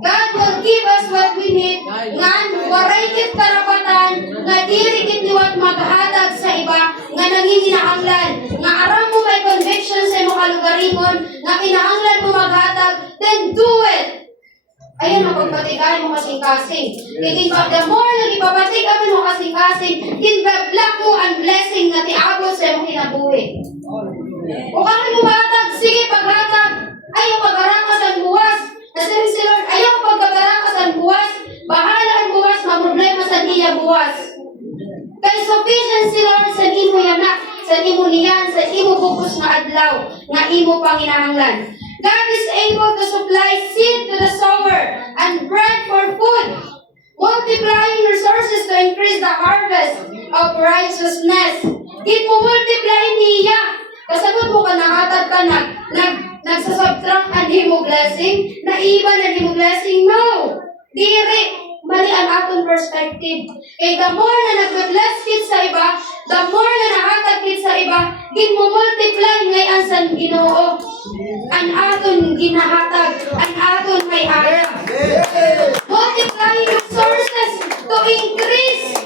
God will give us what we need ngan waray kit karapatan nga dili kit liwat maghatag sa iba nga nanginginahanglan nga aram mo may conviction sa imong kalugaringon nga kinahanglan mo maghatag, then do it. Ayan ang pagpatigay mo kasing-kasing. The more na ipapatigay mo kasing-kasing, kinbablock mo ang blessing na tiabot sa imong kinabuhi. O kami bumatag, sige paghatag, ayaw pag-arakas ang buwas. Nasabi si Lord, ayaw pagkagarakas ang buwas, bahala ang buwas, maproblema sa niya buwas. Kay sufficient si Lord sa imo yanak, sa imo niyan, sa imo bugos na adlaw, na imo panginahanglan. God is able to supply seed to the sower and bread for food, multiplying resources to increase the harvest of righteousness. Di mo multiply niya. Kasabot mo ka nahatag ka nagsasubtract ang himo blessing, naiba na himo blessing. No! Diri, mali ang atong perspective. Kaya the more na nag-bless kit sa iba, the more na nahatag kit sa iba, gin mo multiply ngayon sa Ginoo. Ang aton ginahatag, ang aton may hatag. Multiplying resources to increase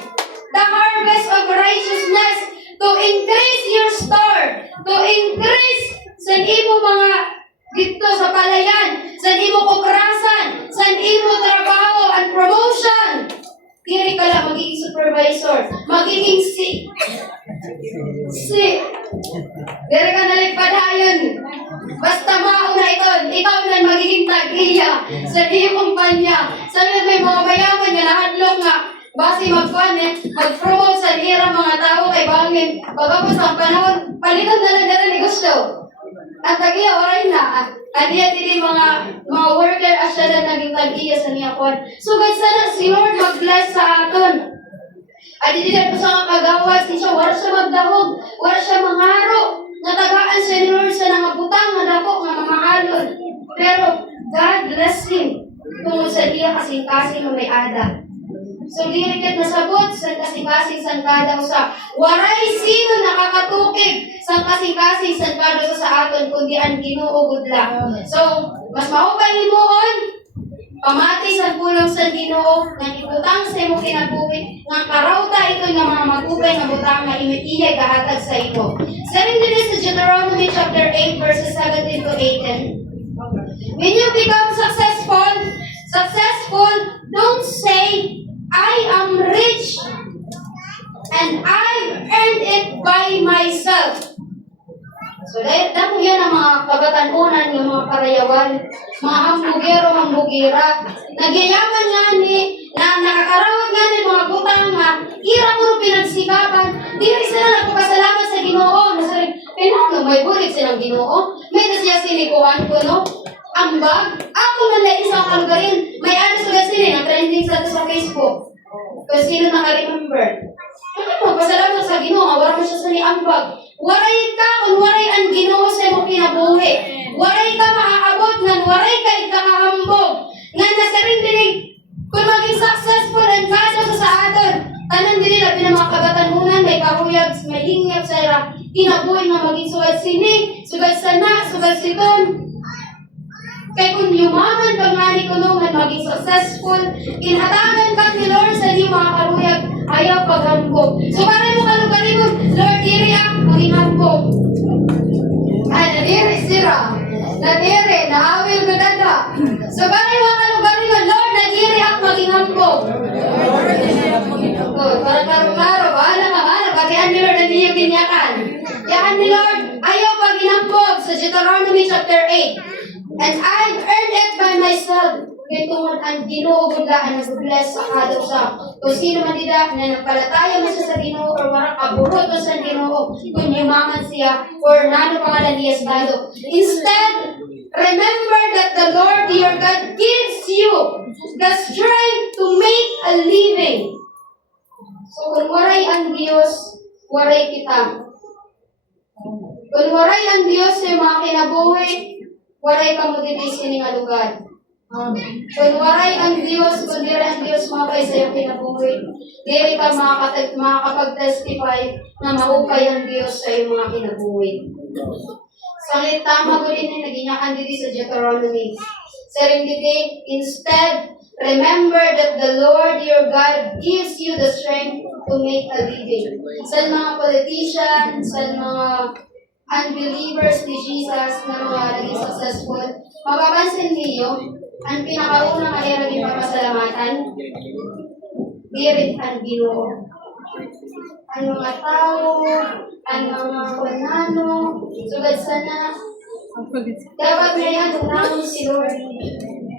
the harvest of righteousness, to increase your store, to increase sa imo mga dito sa palayan, sa imo kuprasan, sa imo trabaho and promotion. Diri ka lang magiging supervisor, magiging diri ka naligpadayon. Basta mao na ikaw na magiging tag-iya sa iyong kumpanya. Sabi may mga mayaman nga nahadlok nga basi mag-promote sa lira mga tao kay bangin. Pagkapos ang panahon, palitan na lang na negosyo. At tag-iya oray na. At dili mga worker asya na naging tag-iya sa niya kon. So guys, sana si Lord mag-bless sa aton. At dili po sa kagawas, siya wala siya magdahog, wala siya mangaro. Natagaan siya ni Lord sa nangabutang, nadako, nga mamahalon. Pero God bless him tungkol sa iya kasing-kasing may ada. So dirikit nasabot sa kasing-kasing sangkada sa waray sino nakakatukig sa kasing-kasing sangkada sa aton kundi ang Ginoo gudla. So mas maubay himuon pamati sa pulong sa Ginoo nga ibutang sa imo kinabuhi nga karawta ito nga mga magubay nga butang nga iya gahatag sa imo. Sabi din sa Deuteronomy chapter 8 verses 17 to 18. When you become successful, don't say I am rich and I've earned it by myself. So, dahil yan ang mga kabatanunan, yung mga karayawan, mga hambugira. Nagyayaman nga na nakakarawat nga ni mga butang nga, ira mo pinagsikapan, di rin sila nagpapasalamat sa Ginoo. Nasabi, pinano, may bulit silang Ginoo. May nasiya sinikuhan ko, no? Ang bag, ako manlain sa kalugarin. May ano sa sila na trending sa Facebook. Kung sino naka-remember. Bakit mo, pasalamat sa Ginoo, wala mo siya sa niambag. Waray ka, kung waray ang Ginoo sa iyong kinabuhi. Waray ka maaabot, nang waray ka ikakahambog. Nga nasa rin dinig, kung maging successful and kado sa aton, tanan din nila, pinamang kabatanunan, may kahuyag, may hingap sa kinabuhi na maging sugad sini, sugad sana, sugad siton. Kaya kung yumaman ka nga ni kulungan maging successful, inhatagan ka ni Lord sa iyong mga karuyag, ayaw paghambog. So parang mo kalugarin mo, Lord, diri ako maging hambog. Ay, nadiri sira. Nadiri, naawil maganda. So parang mo kalugarin mo, Lord, nadiri ako maging hambog. Parang karong-araw, bahala, bagian ni Lord, nadiri kinyakan. Yakan ni Lord, ayaw paghambog sa Deuteronomy chapter 8. And I've earned it by myself. Kaya tungod ang Ginoo biglaan nag-bless sa kada usa. Kung sino man dida na nagpalataya mo siya sa Ginoo or wala kaburot mo sa Ginoo, kung yumaman siya or nano pangalan niya sa Estado. Instead, remember that the Lord your God gives you the strength to make a living. So kung waray ang Diyos, waray kita. Kung waray ang Diyos sa mga kinabuhi, waray ka mo dito sa nga lugar. Kung waray ang Diyos, kung diri ang Diyos mga kayo sa iyong kinabuhi, diri ka makakapag-testify na mahukay ang Diyos sa iyong mga kinabuhi. Salit tama ko rin na naginyakan dito sa Deuteronomy. Serendipity, instead, remember that the Lord your God gives you the strength to make a living. Sa mga politician, sa mga unbelievers ni Jesus na mga naging successful, mapapansin niyo, ang pinakaunang ay naging papasalamatan, dirit ang Ginoo. Ang mga tao, ang mga kunano, sugad sana, dapat ngayon tunawin si Lord.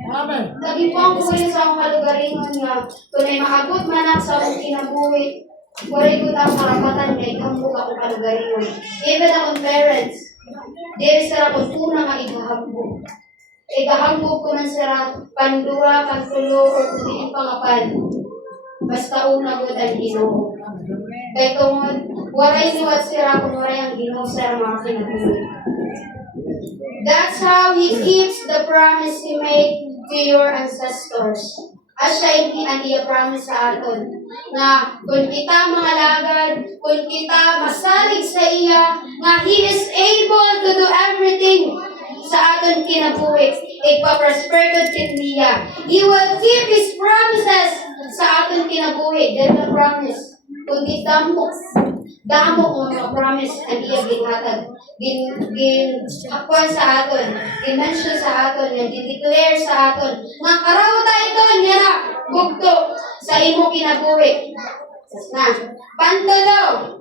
Amen. Lagi po ang buhay sa akong kalugaringon nga, kung ay makabot manak sa akong kinabuhi, kuray ko ang karapatan kay kambog akong kalugaringon. Even akong parents, diri sa akong tunang nga igahambog. Igahambog ko man sila pandura, pantulo, o kundi pangapan. Basta una ko ang Ginoo. Kaya tungod, waray liwat sila kung waray ang Ginoo sa mga kinabuhi. That's how He keeps the promise He made to your ancestors. As siya ang iya-promise sa aton. Na kung kita mga lagad, kung kita masalig sa iya, na He is able to do everything sa aton kinabuhi. Ipaprosper ko niya. He will keep His promises sa aton kinabuhi. That's the promise. Kung di damo ang mga promise ang iya ginhatag. Akuan sa aton, dimension sa aton, nga di-declare sa aton, nga karawta ito, nga na, bugto sa imo kinabuhi. Na, pantulo,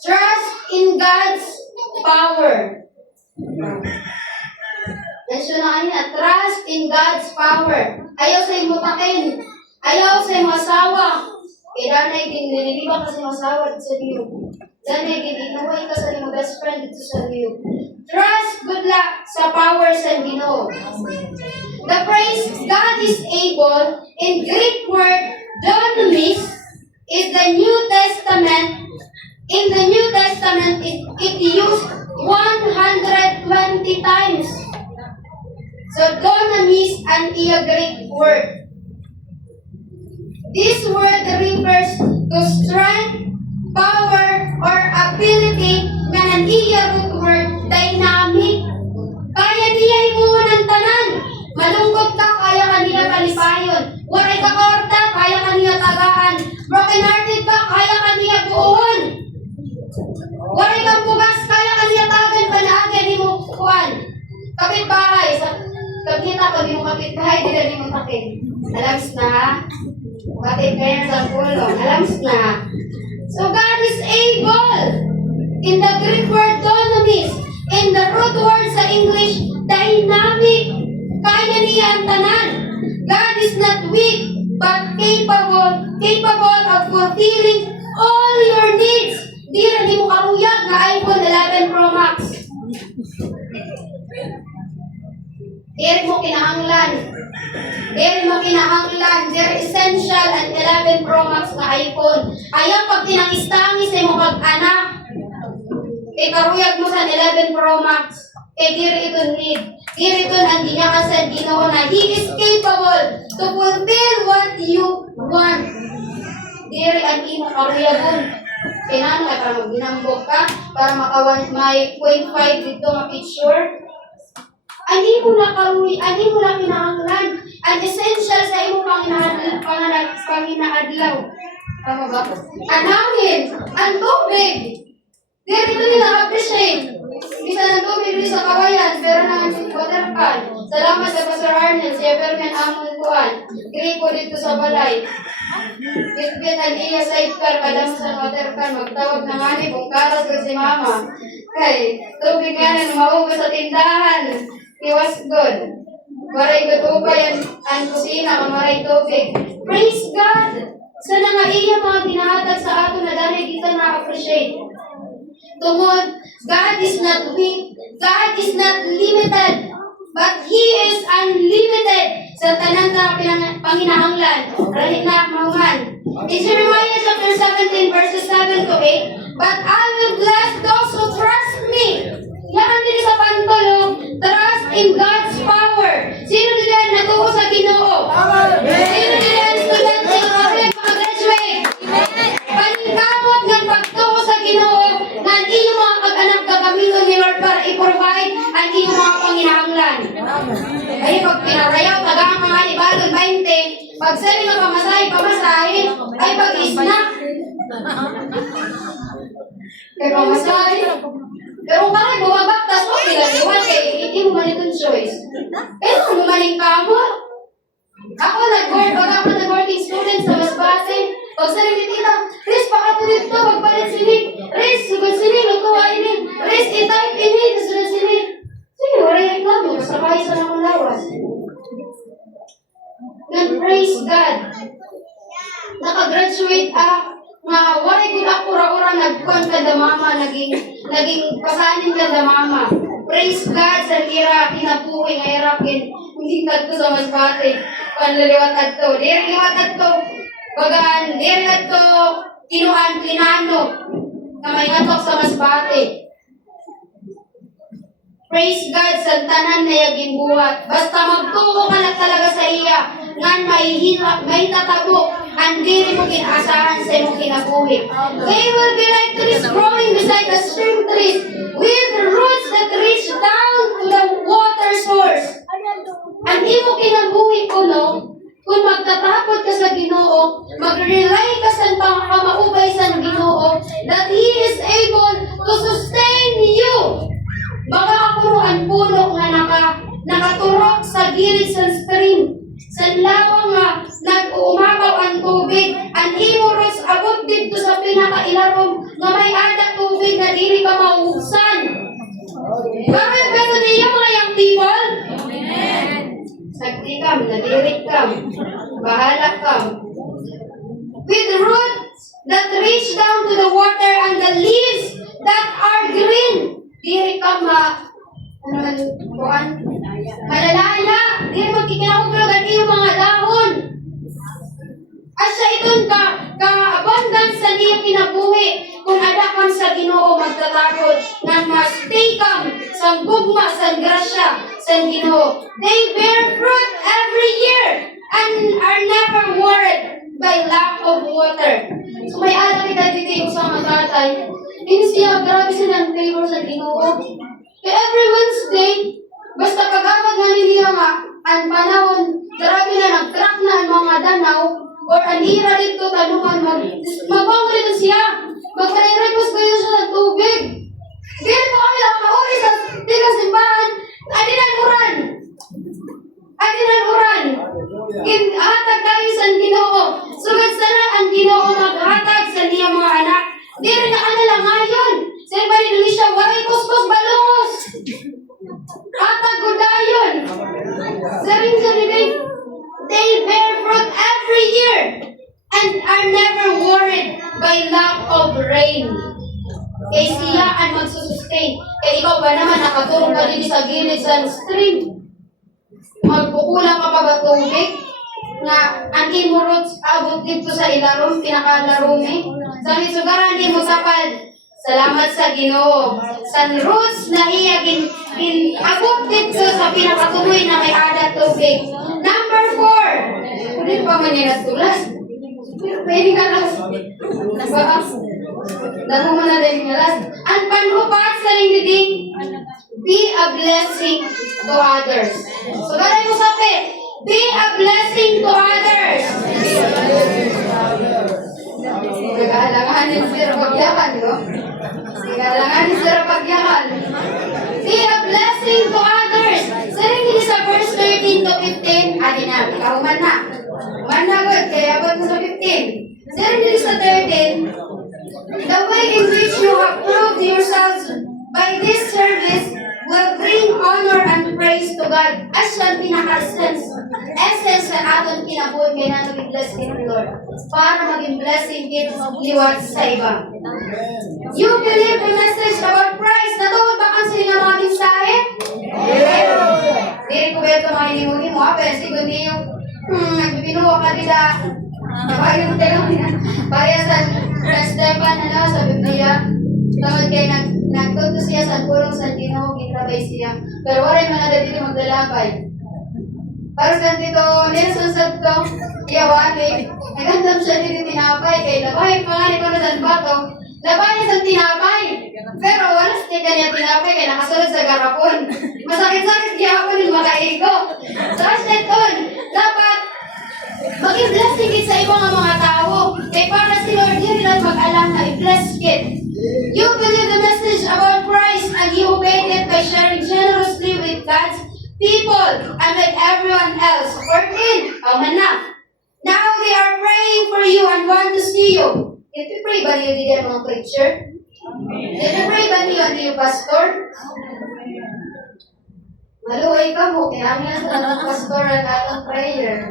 trust in God's power. Mention na kanina, trust in God's power. Ayaw sa imo takin, ayaw sa imo asawa. Kaya danay din, nililiba ka sa imo asawa sa Diyo. Danay din, inuhay ka sa imo best friend dito sa Diyo. Trust, good luck sa power sa Ginoo. The phrase, God is able, in Greek word, dunamis, is the New Testament. In the New Testament, it used 120 times. So, dunamis ang iya Greek word. This word refers to strength, power, or ability na ang iya root word, dynamic. Kaya niya imungan ng tanan. Malungkot ka, kaya ka niya palipayon. Waray ka korta, kaya ka niya tagaan. Broken hearted ka, kaya ka niya buuhon. Waray kang bugas, kaya ka niya tagan, panaagyan, di mo kukuhan. Kapitbahay, kita ko, di mo kapitbahay, di mo takin. Alams na ha? Bakit kaya sa pulong? Alams na. So God is able. In the Greek word dunamis, in the root word sa English, dynamic. Kaya niya ang tanan. God is not weak, but capable of fulfilling all your needs. Di rin mo karuyag na iPhone 11 Pro Max. Di mo kinahanglan. They're essential and 11 Pro Max na iPhone. Ayaw pag tinangis-tangis ay mo pag-anak. Ikaruyag mo sa 11 Pro Max. Diri ito need. Diri ito ang ginyakan sa Ginoo na He is capable to fulfill what you want. Diri ang imo karuyagon. Kinano ay para maginambog ka, para makawan may 0.5 dito nga picture. Ani mo na karuy, ani mo na kinahanglan. Ang essential sa imo panginaadlaw. Tama ba? Anangin, ang tubig. Diri ito nila appreciate. Bisa ng tubig rin sa kawayan, pero naman si water can. Salamat sa Pastor Arnel, si Everman Amon Kuan. Gripo dito sa balay. Bitbit ang iya sa ikar, kadam sa water can. Magtawag na nga ni Bungkaras ko si Mama. Kay, tubig nga na mahugas sa tindahan. He was good. Maray katubay ang kusina, maray tubig. Praise God! Sana nga iya mga ginahatag sa ato na dahil kita na-appreciate. Tungod, God is not weak. God is not limited. But He is unlimited sa tanan na panginahanglan. Rahit na mahuman. In Jeremiah chapter 17 verses 7 to 8, but I will bless those who trust me. Yan din sa pantolo, trust in God's power. Sino diyan natuo sa Ginoo? Sino diyan estudyante nga mag-graduate? Paningkamot ng pagtuo sa Ginoo na ang iyong mga kag-anak gagamiton ni Lord para i-provide ang iyong mga panginahanglan. Ay pag pinarayaw, tagang mga ibalon 20, pag sali nga pamasahe, ay pag-snack. Kaya pamasahe. Pero bakit bumabaktas mo sila? Iwan kay hindi mo man itong choice. Pero ano maling kamo? Ako nag-working student sa Masbate. Pag sarili tita, Riz, pakatulit to, magpalit sinig. Riz, sugod sinig, magkuha ini. Riz, i-type ini, susunod sinig. Sige, wala yung reklamo. Sakay sa nakong lawas. Praise God. Nakagraduate nga wala gud ako ra-ora nagkuan kada mama naging pasanin kada mama. Praise God sa ira kinabuhi nga ira hindi kadto sa Masbate. Panliliwat adto, diri liwat adto. Bagaan diri adto kinuan Linano nga may ngatok sa Masbate. Praise God sa tanan na yaging buhat. Basta magtuo ka na talaga sa iya ngan may tatabo ang diri mo kinasahan sa imong kinabuhi. They will be like trees growing beside the stream trees with roots that reach down to the water source. Ang imo kinabuhi ko kung magtatakot ka sa Ginoo, mag-rely ka sa pamaubay sa Ginoo, that He is able to sustain you. Baka ako ang puno nga nakaturok sa gilid sa stream. Sa lawang nga nag-uumapaw ang tubig, ang imo roots abot dito sa pinakailarom nga may adak tubig na dili ka mauugsan. Bakit ba sa niyo mga young people? Amen. Sagdi kam, nadirik kam, bahala kam. With roots that reach down to the water and the leaves that are green. Diri ka malalaya. Diri magkikinahugulog ang iyong mga dahon. At sa iton ka-abundance sa niyong kinabuhi, kung adakam sa Ginoo magtatakot, nang ma-stay kam sa gugma, sa grasya, sa Ginoo. They bear fruit every year and are never worried by lack of water. So may alam kita dito sa mga tatay, hindi siya grabe silang favor sa Ginoo. Kaya every Wednesday, basta pag-abag nga nila nga, ang panahon, grabe na nag-crack na ang mga danaw, or ang hira dito, tanungan, mag-bang rin siya. Mag-request kayo siya ng tubig. Pero po kami lang mauri sa simbahan, adinan uran. Hatag tayo sa Ginoo. Sugad sana ang Ginoo maghatag sa niyang mga anak. Di rin na kanila ngayon. Sa iba ni Luisha, waray kuskus balungos. Hatag ko dayon. They bear fruit every year and are never worried by lack of rain. Kay siya ang magsusustain. Kaya ikaw ba naman nakatulong ka din sa gilid sa stream? Magkukulang ka pa ba tubig? Nga ang imo roots abot dito sa ilarom, pinakalarome. Sa misugaran di mo sapad. Salamat sa Ginoo. Sa roots na iya abot dito sa pinakatuloy na may adat tubig. Number 4. Ulit pa man yan tulas. Pwede ka lang. Damo mo na din ngalas. Ang panhupat sa lingding, be a blessing to others. So, ganay mo sabi, be a blessing to others. Nag-aalanganin sila pagyakan, no? Nag-aalanganin sila pagyakan. Be a blessing to others. Sarili sa verse 13 to 15, adin na, ikaw na. Managod, kaya abot mo sa 15. Sarili sa 13, the way in which you have proved yourselves by this service will bring honor and praise to God. Asya ang essence na aton kinabuhi kay nato i-bless kay Lord para maging blessing kit liwat sa iba. You believe the message about Christ? Natuod ba kang sila mga mensahe? Diri ko ba ito mga inimuni mo? Pero siguro niyo, nagpipinuha ka nila. Nabayon tayo niya. Pareha sa Esteban, sa Biblia. Tawad kayo, nagtuto siya sa pulong sa Ginoo, ginabay siya. Pero wala man na dito magdalabay. Para sa dito, Nelson Sabto, iyawali. Nagandam siya dito tinapay. Kaya labay, pangalit ko na sa bato. Labay sa tinapay. Pero wala sa kanya tinapay kaya nakasulod sa garapon. Masakit-sakit kaya ako yung makaigo. So, Ashton, dapat maging blessing kit sa ibang mga tao. Kaya para si Lord yun lang mag-alam na i-bless kit. You believe the message about Christ and you obeyed it by sharing generously with God's people and with everyone else. 14. Amen na. Now they are praying for you and want to see you. Did you pray ba niyo din mga preacher? Did you pray ba niyo pastor? Maluway ka mo, kailangan sa ng pastor ang atong prayer.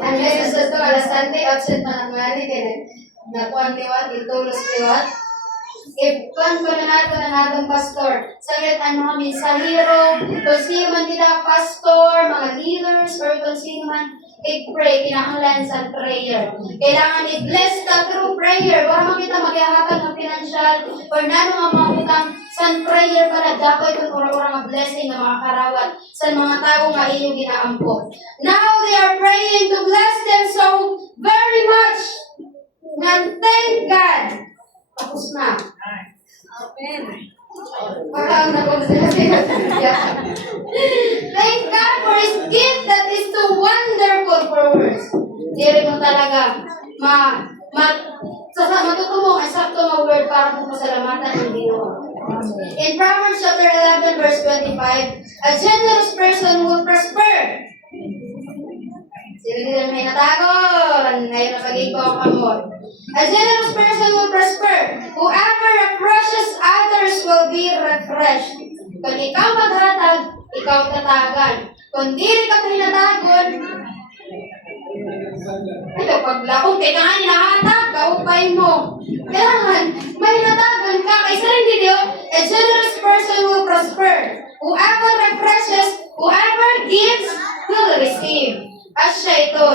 Unless sa ito, alas Sunday, absent na ng ngani, kaya nakuhan liwat, itulos liwat. Ipan ko na nato ng atong pastor. Saglit ang mga mensahero, kung sino man nila pastor, mga leaders, or kung sino man i-pray, kinahanglan sa prayer. Kailangan i-bless ka through prayer. Wala man kita maghahatag ng financial or nano nga mga utang sa prayer para dapat kung ura-ura nga blessing na mga karawat sa mga tao nga iyong ginaampot. Now they are praying to bless them so very much. And thank God. Tapos na. Amen. Parang thank God for His gift that is too wonderful for words. Diri mo talaga matutumong ang sakto na word para po pasalamatan ng Ginoo. In Proverbs chapter 11 verse 25, a generous person will prosper. Sino nila may natagon? Ngayon na pag-iko ang kamot. A generous person will prosper. Whoever refreshes others will be refreshed. Kung ikaw maghatag, ikaw tatagan. Kung dili ka pinatagon, ito, paglakong kaya nga hinahatag, kaupay mo. Kailangan, may natagon ka. Kaysa rin video, a generous person will prosper. Whoever refreshes, whoever gives, will receive. As siya ito.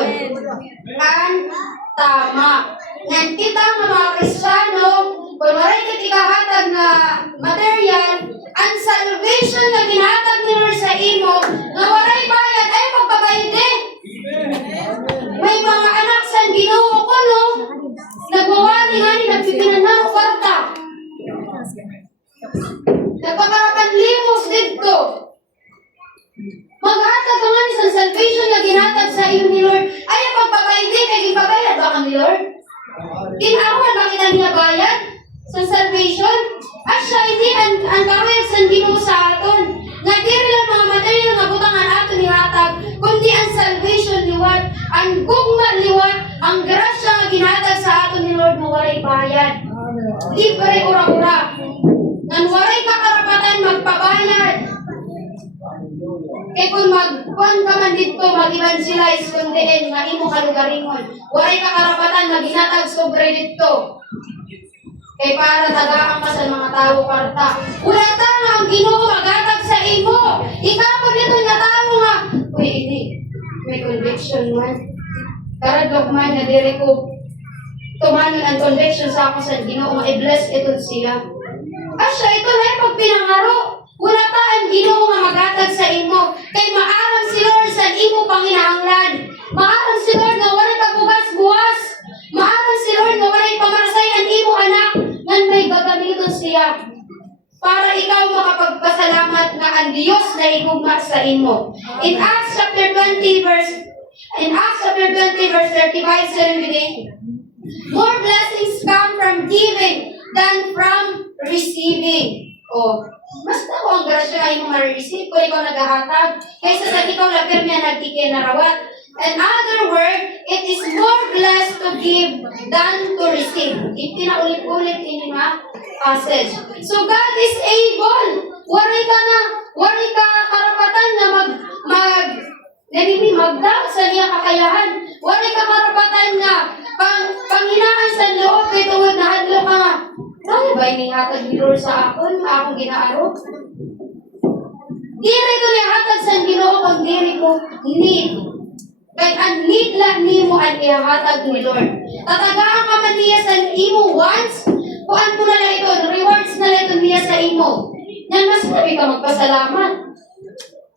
Ang tama. Ngan kita nga mga Kristiyano, kung maray kita ikahatag na material, ang salvation na ginatag ni Lord sa imo, na waray bayad, ay magpabayde. May mga anak sa Ginoo ko, no? Nagwawali nga ni, nagpipinan na kwarta. Nagpakarapan limos dito. Maghatag ka nga ni sa salvation na ginatag sa iyo ni Lord, ay pagpabayde, kay gipabayad ba kang ni Lord? Ginawan ba kita niya bayad sa salvation? At siya hindi ang kawin sa Ginoo sa aton. Nga diri lang mga material nga butangan aton ni hatag, kundi ang salvation liwat, ang gugma liwat, ang grasya nga ginatag sa aton ni Lord na waray bayad. Libre ura-ura. Nang waray kakarapatan magpabayad. Kaya kung magkuhan ka man dito, mag-evangelize kundiin, nga imo kalugaringon. Waray kakarapatan, maghinatag sobre dito. Kaya para tagaan ka sa mga tao karta. Wala ta nga ang Ginoo magatag sa imo. Ikaw mo dito nga tao nga. Uy, hindi. May conviction man. Karadlok man na diri ko tumanon ang conviction sa ako sa Ginoo nga i-bless ito siya. Asya, ito na yung pagpinangaro. Wala ta ang Ginoo nga magatag sa imo. Kay maaram si Lord sa imo panginahanglan. Maaram si Lord nga wala ka bugas-buwas. Maaram si Lord nga wala pamarasay ang imo anak. Ngan may gagamiton siya. Para ikaw makapagpasalamat nga ang Diyos na higugma sa imo. In Acts chapter 20 verse 35 sabi ni, more blessings come from giving than from receiving. O, mas ako ang grasya ay mo ma-receive kung ikaw naghahatag kaysa sa ikaw lapir niya nagkikiнаrawat. In other word, it is more blessed to give than to receive. Itinaulit-ulit ini nga passage. So God is able. Waray ka karapatan na Nanimimagda sa niya kakayahan. Wala kakarapatan nga. Panghinaan sa loob kay tungod na hadlo ka nga. Ano ba inihatag ni Lord sa akon? Akong ginaaro? Diri ko nihatag sa Ginoo kung diri ko need. Kay ang need lang nimo ang ihatag ni Lord. Tatagaan ka man niya sa imo wants. Kuan mo na lang ito. Rewards na lang ito niya sa imo. Yan mas sabi ka magpasalamat.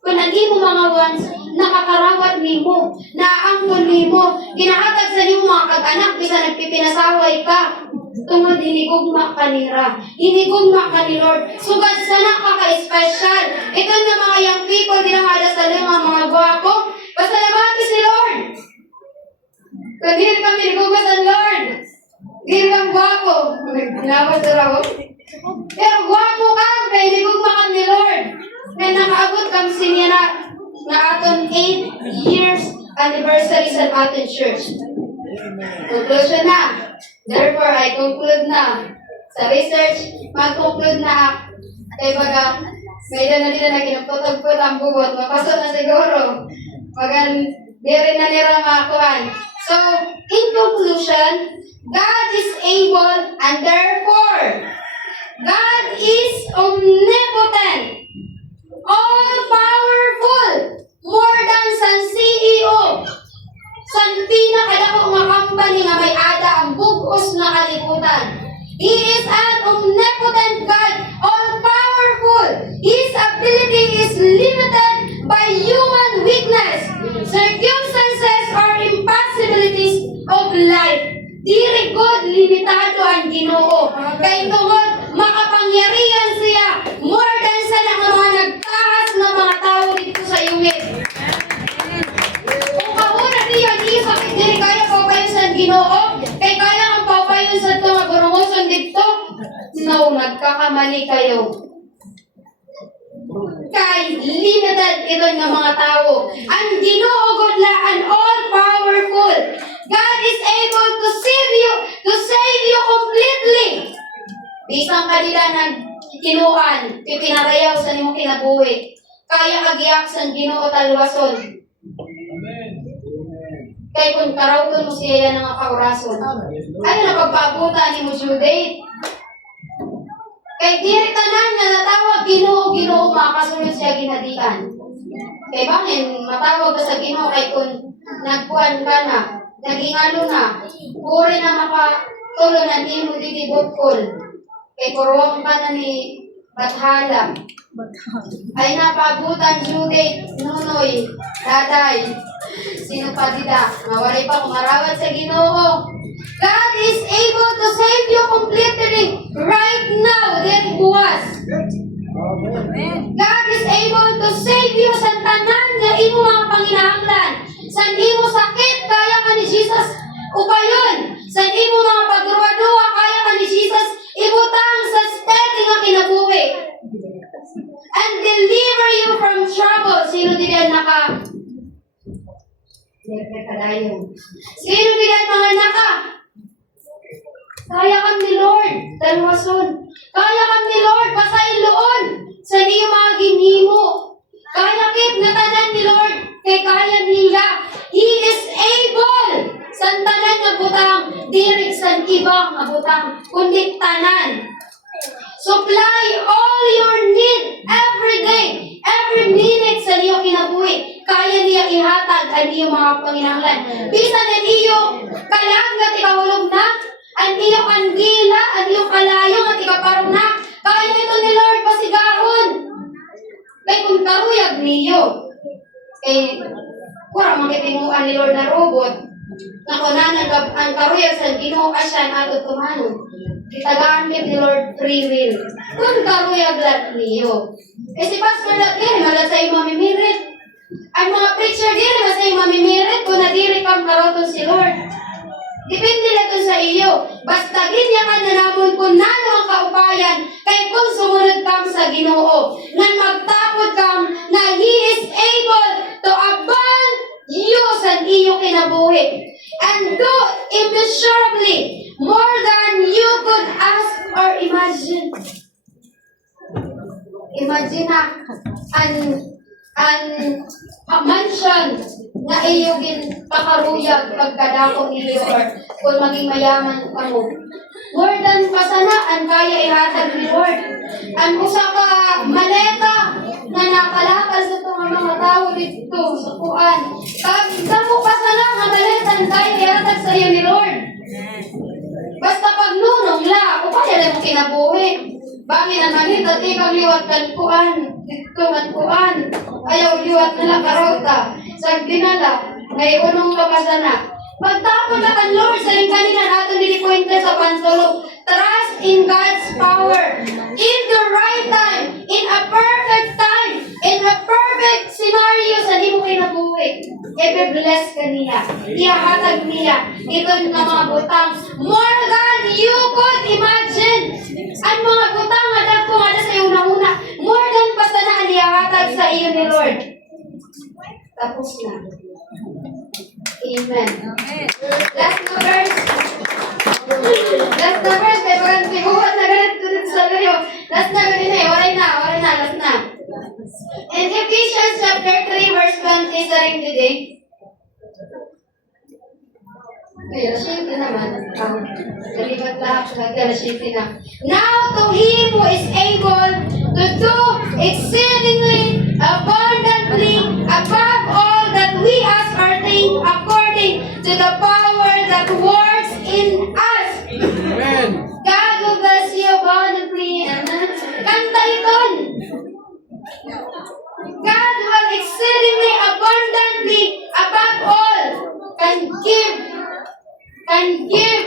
Kung ang imo mga wants, nakakarawat nimo, naaangkon nimo, ginahatag sa nimo mga kag-anak, bisa nagpipinasaway ka. Tungod hinigugma ka nira, hinigugma ka ni Lord. Sugad sana ka ka-special. Ito na mga young people, di na madasal mga gwapo. Pasalamati si Lord. Kung di kami hinigugma sa Lord, di kang gwapo. Ginawas na raw. Pero gwapo ka, kaya hinigugma ka ni Lord. Kaya nakaabot kang sinya na aton 8 years anniversary sa aton church. Conclusion na. Therefore, I conclude na. Sa research, mag-conclude na. Kaya baga, may na nila na kinaputog-put ang bugot. Mapasok na siguro. Magan, di rin na nila makakuhan. So, in conclusion, God is able and therefore, God is omnipotent, all-powerful, more than san CEO. San pinakadako nga company nga may ada ang bugos na kalibutan. He is an omnipotent God, all-powerful. His ability is limited by human weakness, circumstances, or impossibilities of life. Diri God limitado ang Ginoo. Kay tungod makapangyarihan siya more than sa mga nagtahas na mga tao dito sa yungit. Kung kauna niya sakit diri kaya papayon sa Ginoo, kay kaya ang papayon sa ito nga gurungoson dito. No, nagkakamali kayo. Kay limited ito ng mga tao. Ang Ginoo God la and all powerful. God is able to save you completely. Bisang kanila nagkinuan, pipinarayaw sa nimong kinabuhi. Kaya agiyak sa Ginoo talwason. Kay kung karawton mo siya yan nga kaurason. Ano na pagpabuta ni mo Jude? Kay diri tanan nga natawag Ginoo makasunod siya ginadian. Kay bangin matawag ka sa Ginoo kay kung nagkuan ka na, nagingalo na, puri na makatulo na imo diti butkol. Kay kuruwang ka na ni Bathala. Ay napabutan Jude, Nunoy, Daday. Sino pa dida? Mawalay pa kumarawat sa Ginoo. God is able to save you completely right now than it was. God is able to save you sa tanan nga imo mga panginahanglan. Sa imo sakit, kaya ka ni Jesus upayon. Sa imo mga pagruwa-duwa, kaya ka ni Jesus ibutang sa steady nga kinabuhi. And deliver you from trouble. Sino din naka sino bigat mga naka? Kaya kang ni Lord, dalwason. Kaya kang ni Lord, pasailoon. Sa niyo mga ginhimo. Kaya kip na tanan ni Lord, kay kaya nila. He is able. San tanan nga butang, dirig san ibang nga butang, kundi tanan. Supply all your need every day, every minute sa niyo kinabuhi. Kaya niya ihatag ang iyong mga panginahanglan. Bisan ang iyong kalanggat ikahulog na, ang iyong andila, ang iyong kalayong at ikaparong na. Kaya ito ni Lord pasigahon. Kaya kung karuyag niyo, kay kurang makitimuan ni Lord na robot, na kunanan ang karuyag sa Ginoo asyan at tumanon. Kitagaan ni Lord free will. Kung karuyag lat niyo. Kasi pastor lat niyo, malat sa iyo mamimirit. Ang mga preacher diri mas ay mamimirit kung nadiri kang karoton si Lord. Depende lang sa iyo. Basta ginya ka na namon kung nano ang kaupayan kay kung sumunod kang sa Ginoo. Nang magtapod kang na He is able to abound you sa iyo kinabuhi. And do immeasurably more than you could ask or imagine. Imagine na an mansion na iyogin pakaruyag pagkadako ni Lord kung maging mayaman ka mo. More than pasanaan kaya ihatag ni Lord. Ang usa ka maleta na nakalakas sa itong mga tao dito sa kuan. Kag damo pasana nga maleta kaya ihatag sa iyo ni Lord. Basta pagnunong la, o kaya lang mo kinabuhi. Bangin ang manit at ikaw liwat kan kuan. Dito man kuan. Ayaw liwat nila karota. Sa dinala, may unong kapasana. Pagtapon na kan Lord sa rin kanina natin dinipuinte sa pansulog. Trust in God's power. In the right time. In a perfect time. In a perfect scenario sa di mo kinabuhi. I-bless ka niya. Iyahatag niya. Ito nga mga butang. More than you could imagine. Ang mga butang nga dagko nga na sa iyo una. More than basta na iyahatag sa iyo ni Lord. Tapos na. Amen. Last na verse. Last na verse. Kaya parang tiguan na ganit sa ganyo. Last na ganit na eh. Waray na. Last na. In Ephesians chapter 3 verse 20 sa ring today. Kaya syempre naman. Nalibat lahat. Kaya syempre na. Now to him who is able to do exceedingly abundantly above all that we ask or think according to the power that works in us. Amen. God will bless you abundantly. Kanta iton. God will exceedingly abundantly above all can give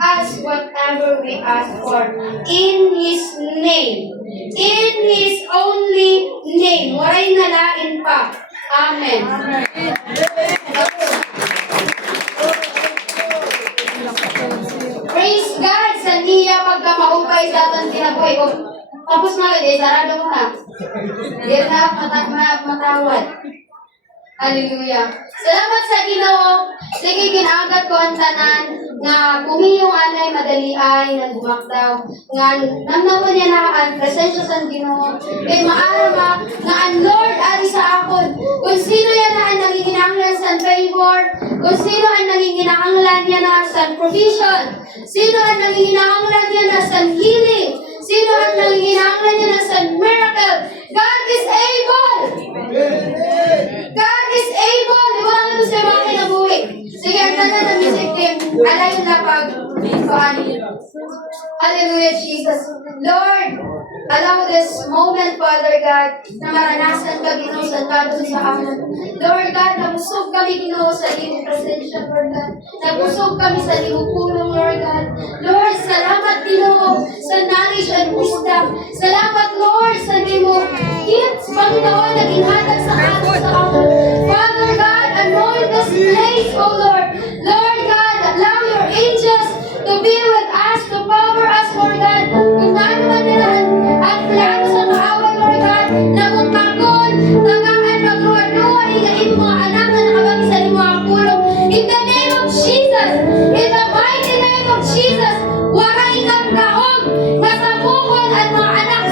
us whatever we ask for in His name. In His only name. Waray nalain pa. Amen. Praise God sa niya pagkamaupay sa atong kinabuhi. Tapos na rin, sarado mo na. Yan na, matawad. Hallelujah. Salamat sa Ginoo. Sige, ginagat ko ang tanan na kumiyong anay madaliay na bumakdaw. Nga namnaman niya na ang presensya sa Ginoo. Kaya maarama nga ang Lord ari sa akon. Kung sino yan na ang nanginginanglan sa favor, kung sino ang nanginginanglan niya na sa provision, sino ang nanginginanglan niya na sa healing, sino ang nanginginanglan niya na sa miracle, God is able! God is able! Iwan ito sa mga kinabuhi. Sige, ang tanan na music team. Alayon na pag Hallelujah, Jesus. Lord, allow this moment, Father God, na maranasan ka, Ginoo, sa tato sa amin. Lord God, nabusog kami, Ginoo, sa iyong presensya, Lord God. Nabusog kami sa iyong pulong, Lord God. Lord, salamat, Ginoo, sa knowledge and wisdom. Salamat, Lord, sa iyong gifts, Panginoon, na ginhatag sa atin sa amin. Father God, anoint this place, O Lord. Lord God, allow your angels to be with us, to power us, Lord God. Kung ano man nila ang plano sa kaaway, Lord God, na kung takon, tagaan, magruwa-ruwa, ilain mga anak na nakabagi sa mga pulong. In the name of Jesus, in the mighty name of Jesus, waray kang kaong, nasabukon at mga anak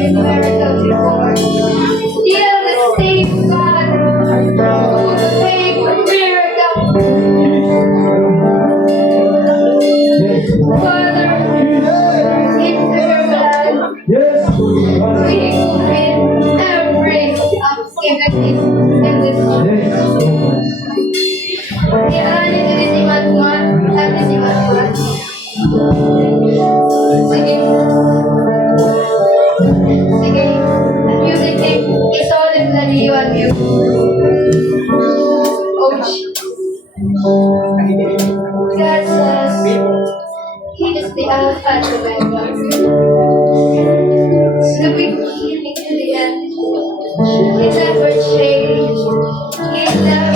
seen miracles before. Still the same God who will make a miracle. Father, into your blood, we commit every activity in this church. Iaan ito ni si Matmat at ni si Matmat. Sige. Sige. Music team, it's all in the you and you. Ouch. God says, He is the Alpha and Omega. The beginning and the end. He never changed. He never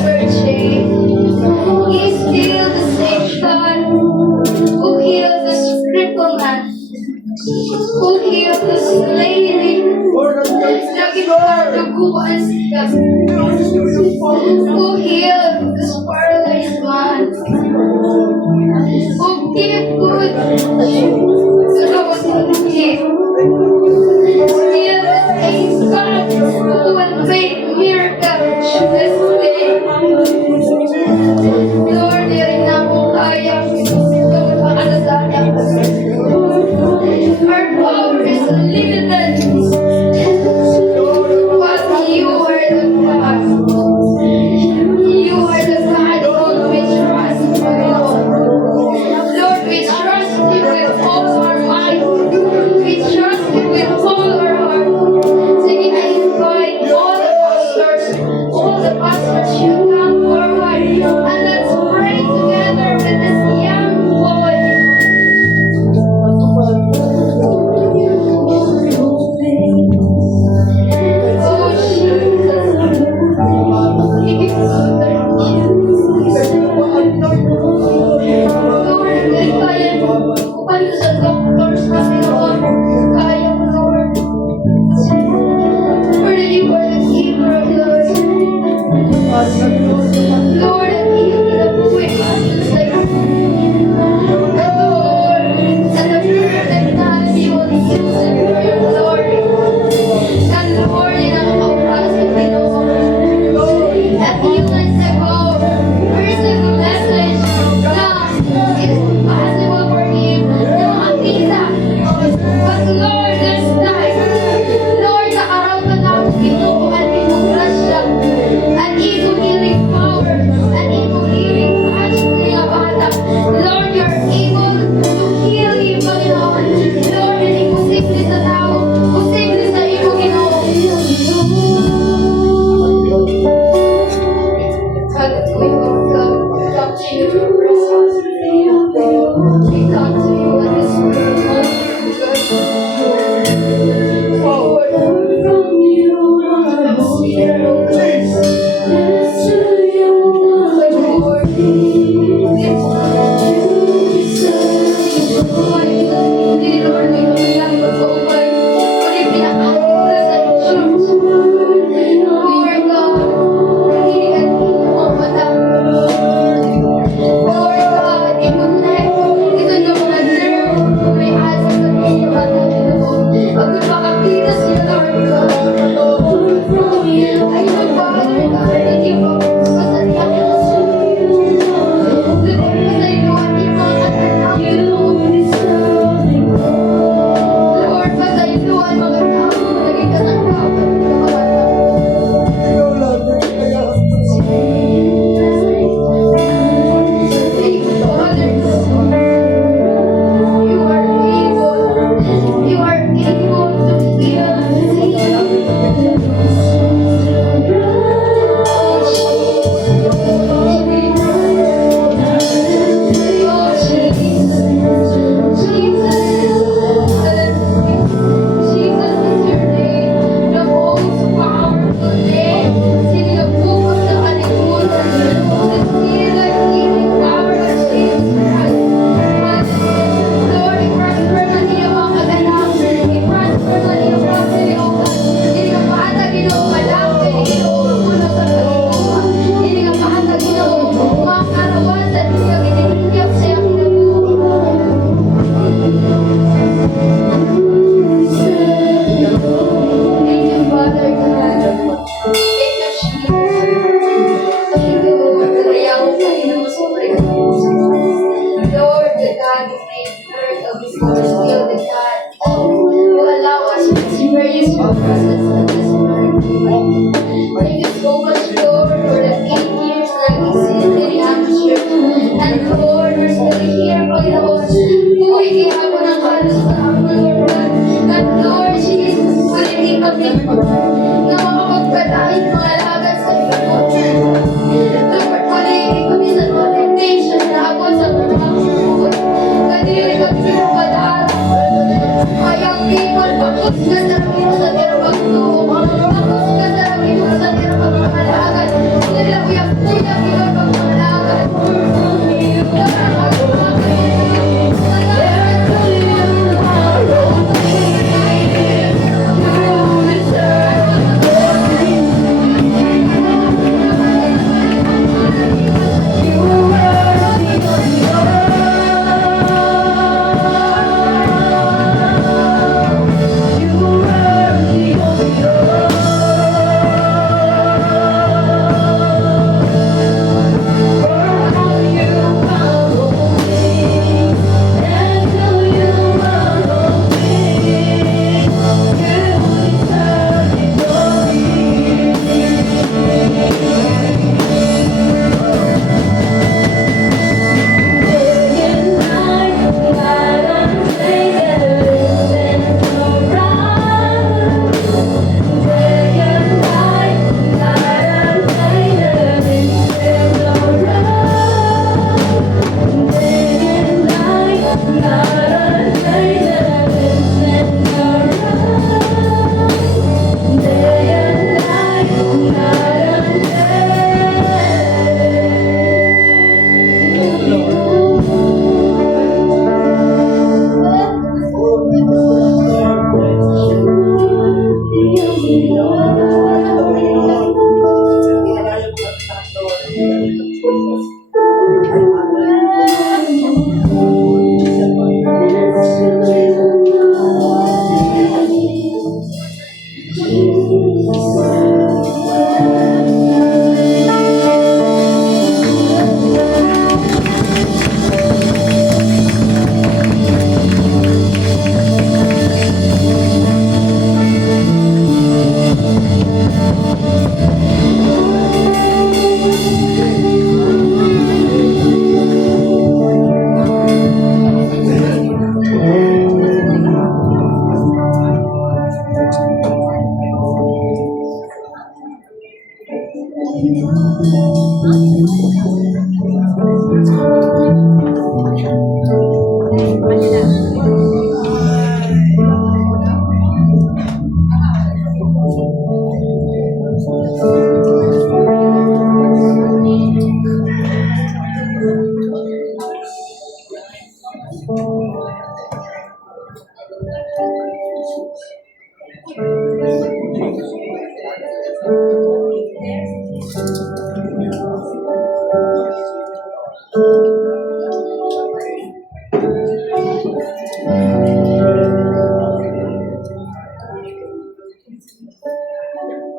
your presence in this world. Thank you so much, Lord, for the 8 years that we sit in the atmosphere. And Lord, we're still here, Panginoon. Buhay kaya ako ng halos sa ako, Lord. And Lord, Jesus, hindi kami na makapagpadahin mga lagat sa Panginoon. Lord, maliligid kami sa mga temptation na ako sa mga pagsusunod. Kadiri kami sa padaan. Mayang people, bakos ka sa rami mo sa tirabag to. Bakos ka sa rami mo sa tirabag pangalagan. Nila kuya-kuya, iba pang pangalagan.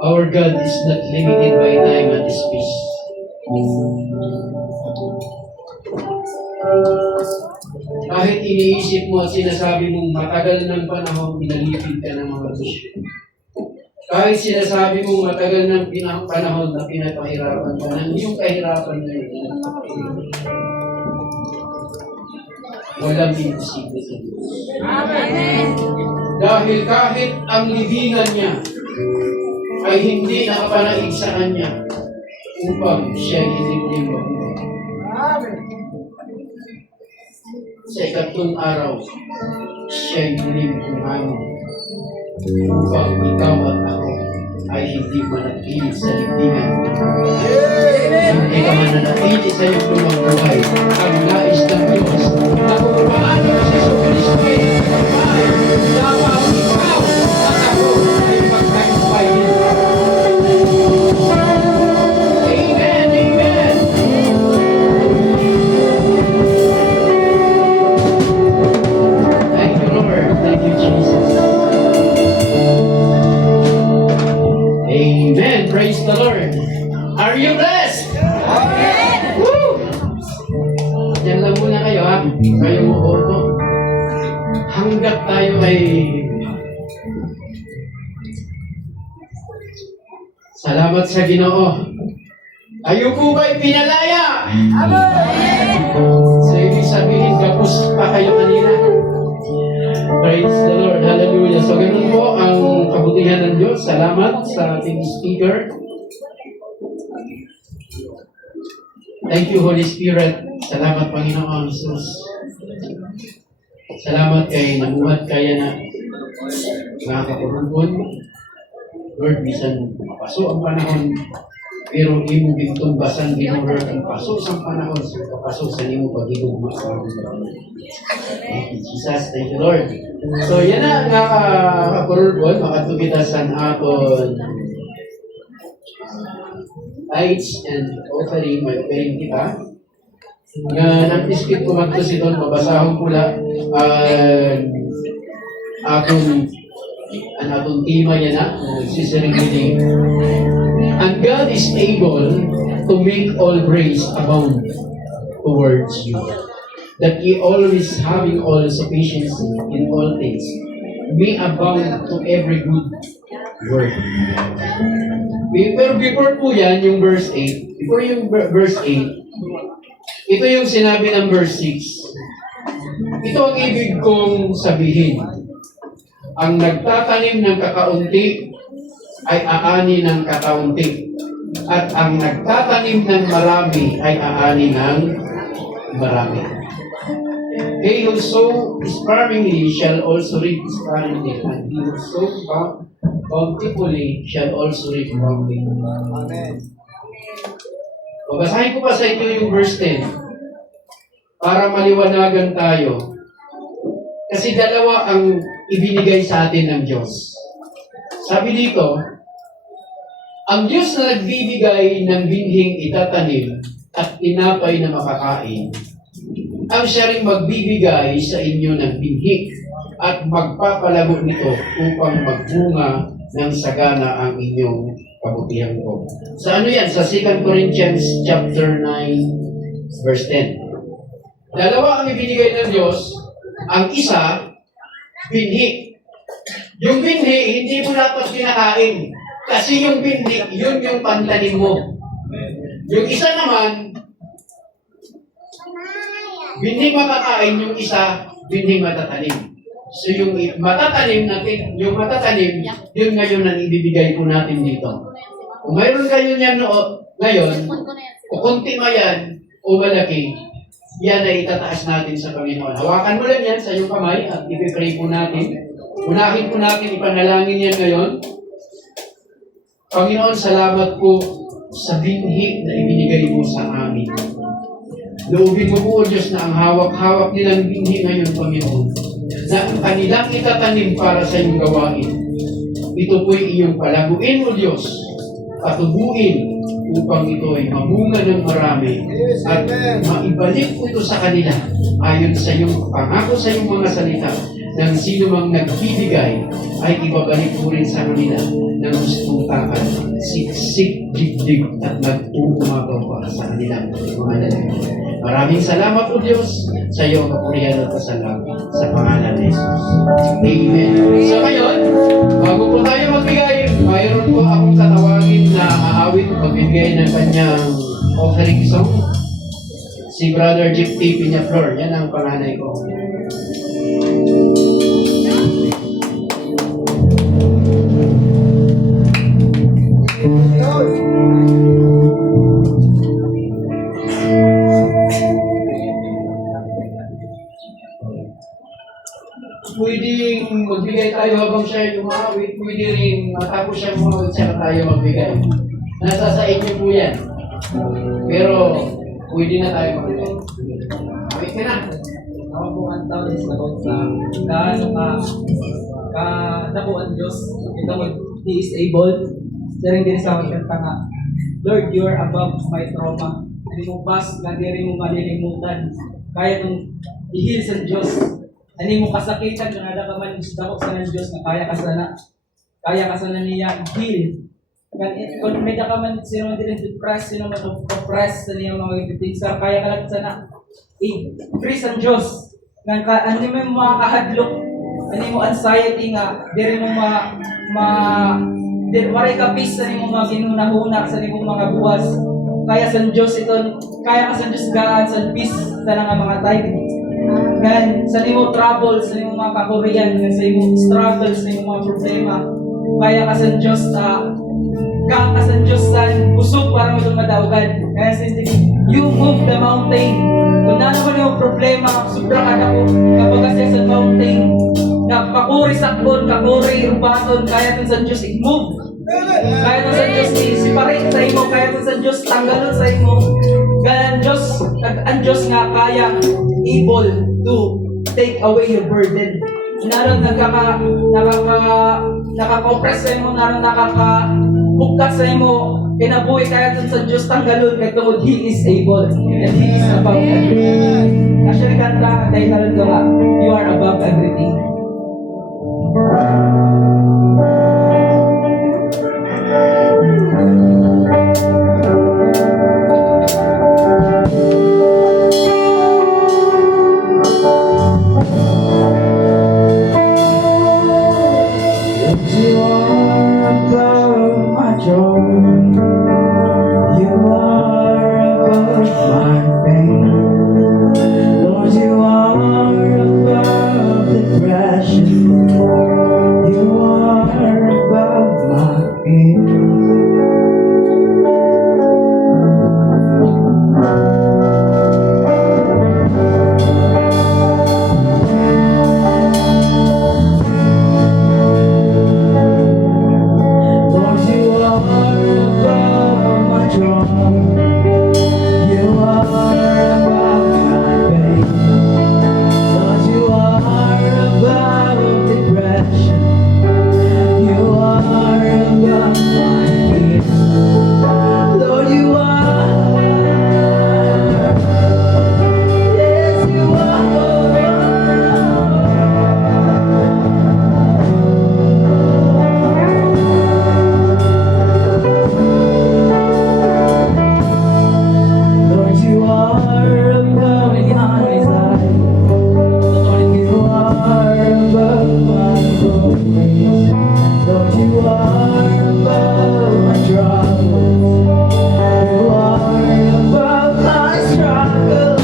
Our God is not limited by time and space. Kahit iniisip mo at sinasabi mong matagal ng panahon, pinalipid ka ng mga bisyo. Kahit sinasabi mong matagal ng panahon na pinapahirapan ka ng iyong kahirapan na yun. Walang imposible sa Diyos. Amen. Dahil kahit ang libingan niya ay hindi nakapanaig sa kanya upang siya hindi muling mabuhay. Sa ikatlong araw, siya'y muling umano upang ikaw at ako ay hindi manatili sa libingan. Hindi ka manatili sa iyong lumang buhay. Ang nais ng Diyos na kung paano si Jesucristo ay nagpapay, dapat ikaw at ako ay magtagumpay din. Amen, amen. Thank you, Lord. Thank you, Jesus. Amen. Praise the Lord. Are you blessed? Amen. Woo! Diyan lang muna kayo, ha? Kayo uupo. Hanggat tayo ay Salamat sa Ginoo. Kayo po ba'y pinalaya? So, ibig sabihin, kapos pa kayo kanina. Praise the Lord. Hallelujah. So, ganun po ang kabutihan ng Diyos. Salamat sa ating speaker. Thank you, Holy Spirit. Salamat, Panginoon Jesus. Salamat kay nabuhat kaya na mga kapurupon. Lord, bisan mapaso ang panahon, pero imo bigtumbasan ginuror ang paso sa panahon, paso sa imo pagigugma sa aming Panginoon. Thank you, Jesus. Thank you, Lord. So, yan na nga kapurupon, makatugita sa aton tithes and offering, may offering kita. Nga nag-iskip ko magtusiton, babasahon ko lang ang atong tema yan na, sisering. And God is able to make all grace abound towards you, that ye always having all sufficiency in all things may abound to every good work. Pero before po yan, yung verse 8, before yung verse 8, ito yung sinabi ng verse 6. Ito ang ibig kong sabihin. Ang nagtatanim ng kakaunti ay aani ng kakaunti. At ang nagtatanim ng marami ay aani ng marami. They who sow sparingly shall also reap sparingly, and he who sow bountifully shall also reap bountifully. Amen. Babasahin ko pa sa inyo yung verse 10 para maliwanagan tayo. Kasi dalawa ang ibinigay sa atin ng Diyos. Sabi dito, ang Diyos na nagbibigay ng binhing itatanim at tinapay na makakain, ang siya rin magbibigay sa inyo ng binhi at magpapalago nito upang magbunga ng sagana ang inyong kabutihan ko. Sa ano yan? Sa 2 Corinthians chapter 9, verse 10. Dalawa ang ibinigay ng Diyos. Ang isa, binhi. Yung binhi, hindi mo dapat kinakain. Kasi yung binhi, yun yung pantanim mo. Yung isa naman, binhi makakain, yung isa, binhi matatanim. So yung matatanim natin, yung matatanim, yun ngayon ang ibibigay po natin dito. Kung mayroon kayo niyan ngayon, o kunti man yan, o malaki, yan ay itataas natin sa Panginoon. Hawakan mo lang yan sa iyong kamay at ipipray po natin. Unahin po natin, ipanalangin yan ngayon. Panginoon, salamat po sa binhi na ibinigay mo sa amin. Loobin mo po, O Diyos, na ang hawak-hawak nilang binhi ngayon, Panginoon, na ang kanilang itatanim para sa iyong gawain. Ito po'y iyong palaguin, O Diyos, patubuin upang ito ay mamunga ng marami at maibalik po ito sa kanila ayon sa iyong pangako sa iyong mga salita ng sino mang nagbibigay ay ibabalik po rin sa kanila ng gustong takal, siksik, digdig at nagpumagaw pa sa kanilang mga lalaki. Maraming salamat po Diyos sa iyong kapurihan at kasalamat sa pangalan ni Jesus. Amen. So ngayon, bago po tayo magbigay, mayroon po akong tatawagin na aawit magbibigay ng kanyang offering song. Si Brother Jeep T. Piñaflor, yan ang panganay ko. Pwedeng magbigay tayo habang siya umawit, pwede rin matapos siya umawit siya tayo magbigay. Nasa sa inyo po yan. Pero pwede na tayo magbigay. Awit ka na. Ako po ang tao is about sa gaano ka dako ang Diyos. Ito mo, He is able. Saring din sa akin kanta nga, Lord, you are above my trauma. Hindi mo pas, hindi mo malilimutan. Kaya itong i-heal sa Diyos. Hindi mo kasakitan kung nada ka man dako sa ng Diyos na kaya ka sana niya i-heal. Kung may ka man sino man din depressed, sino man oppressed sa niya mga things, kaya ka lang sana i-free sa Diyos. Hindi mo makakahadlok, hindi mo anxiety nga, hindi mo waray kapis sa nimong mga ginunahuna sa nimong mga buwas. Kaya sa Diyos ito, kaya ka sa Diyos gaan sa peace sa nga mga time. Gan sa nimo trouble, sa nimo mga kakurian, sa nimo struggle, sa nimo mga problema. Kaya ka sa Diyos ka sa Diyos sa usog para mo madaugan. Kaya sa you move the mountain. Kung na naman yung problema, sobra ka na ko kapag kasi sa mountain, na kakuri sakon, kakuri rubaton, kaya sa Diyos i-move. Kaya sa Diyos i-separate sa imo, kaya sa Diyos tanggalon sa imo. Kaya ang Diyos nga kaya able to take away your burden. Naroon nakaka-compress sa imo, naroon nakaka-bukas sa imo, kinabuhi kaya sa Diyos tanggalon, kaya tungod He is able and He is above everything. Actually, kanta, dahil talon ko nga, you are above everything. You are above my joy. You are above my pain. Lord, you are above depression. You are above my fear. Lord, you are above my joy. You are above my pain. Lord, you are above depression. You are above my fear. Lord, you are. Yes, you are. Lord, you are above my life. You are above my worries. Lord, you are above my troubles. You are above my struggle.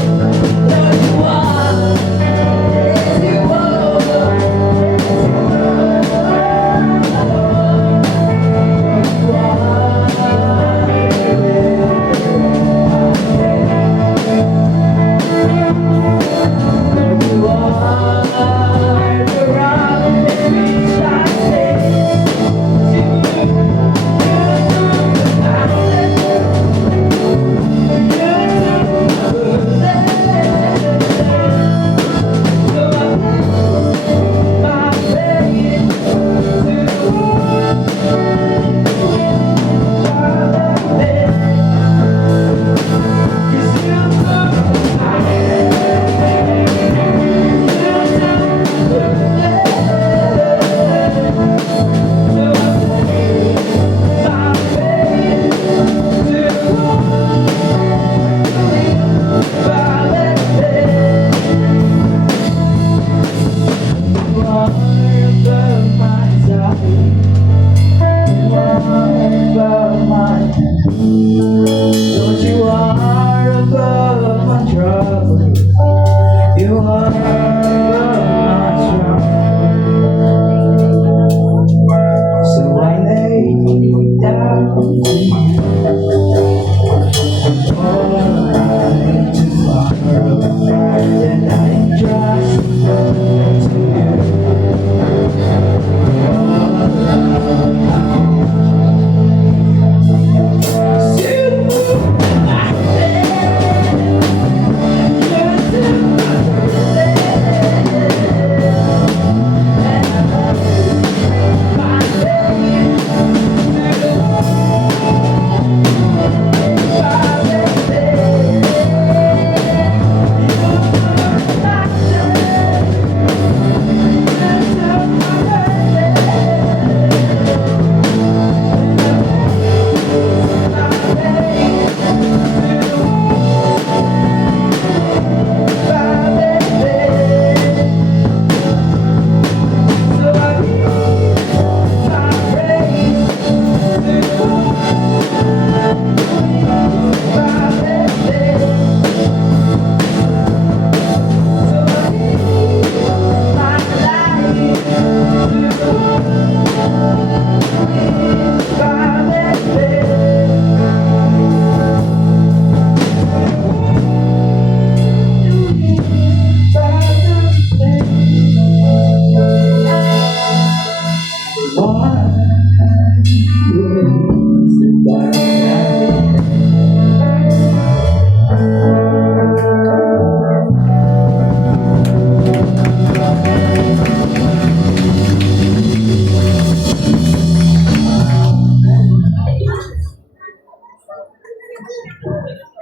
Lord, you are. Yes, you are. You are the rock in which I stay. Lord, you are above my trouble. You are above my struggle. So I lay me down to you. All tomorrow, then I trust to you.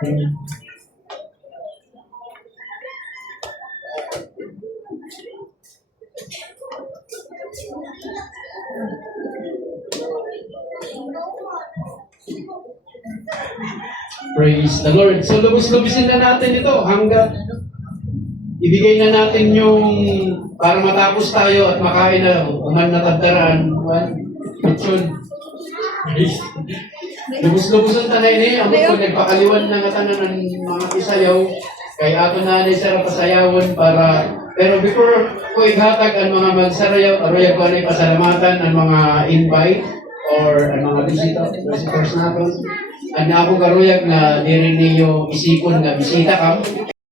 Praise the Lord. So, lubos-lubisin na natin ito hanggang ibigay na natin yung para matapos tayo at makain na uman na tagdaraan. Lechon. Lubos-lubosan tanay ni ang ko nagpakaliwan na nga tanan ng mga isayaw kay ato na ni sa pasayawon para pero before ko ighatag ang mga magsarayaw aroy ko ni pasalamatan ang mga invite or ang mga visitors naton. Ang ako karuyag na diri niyo isipon nga bisita kam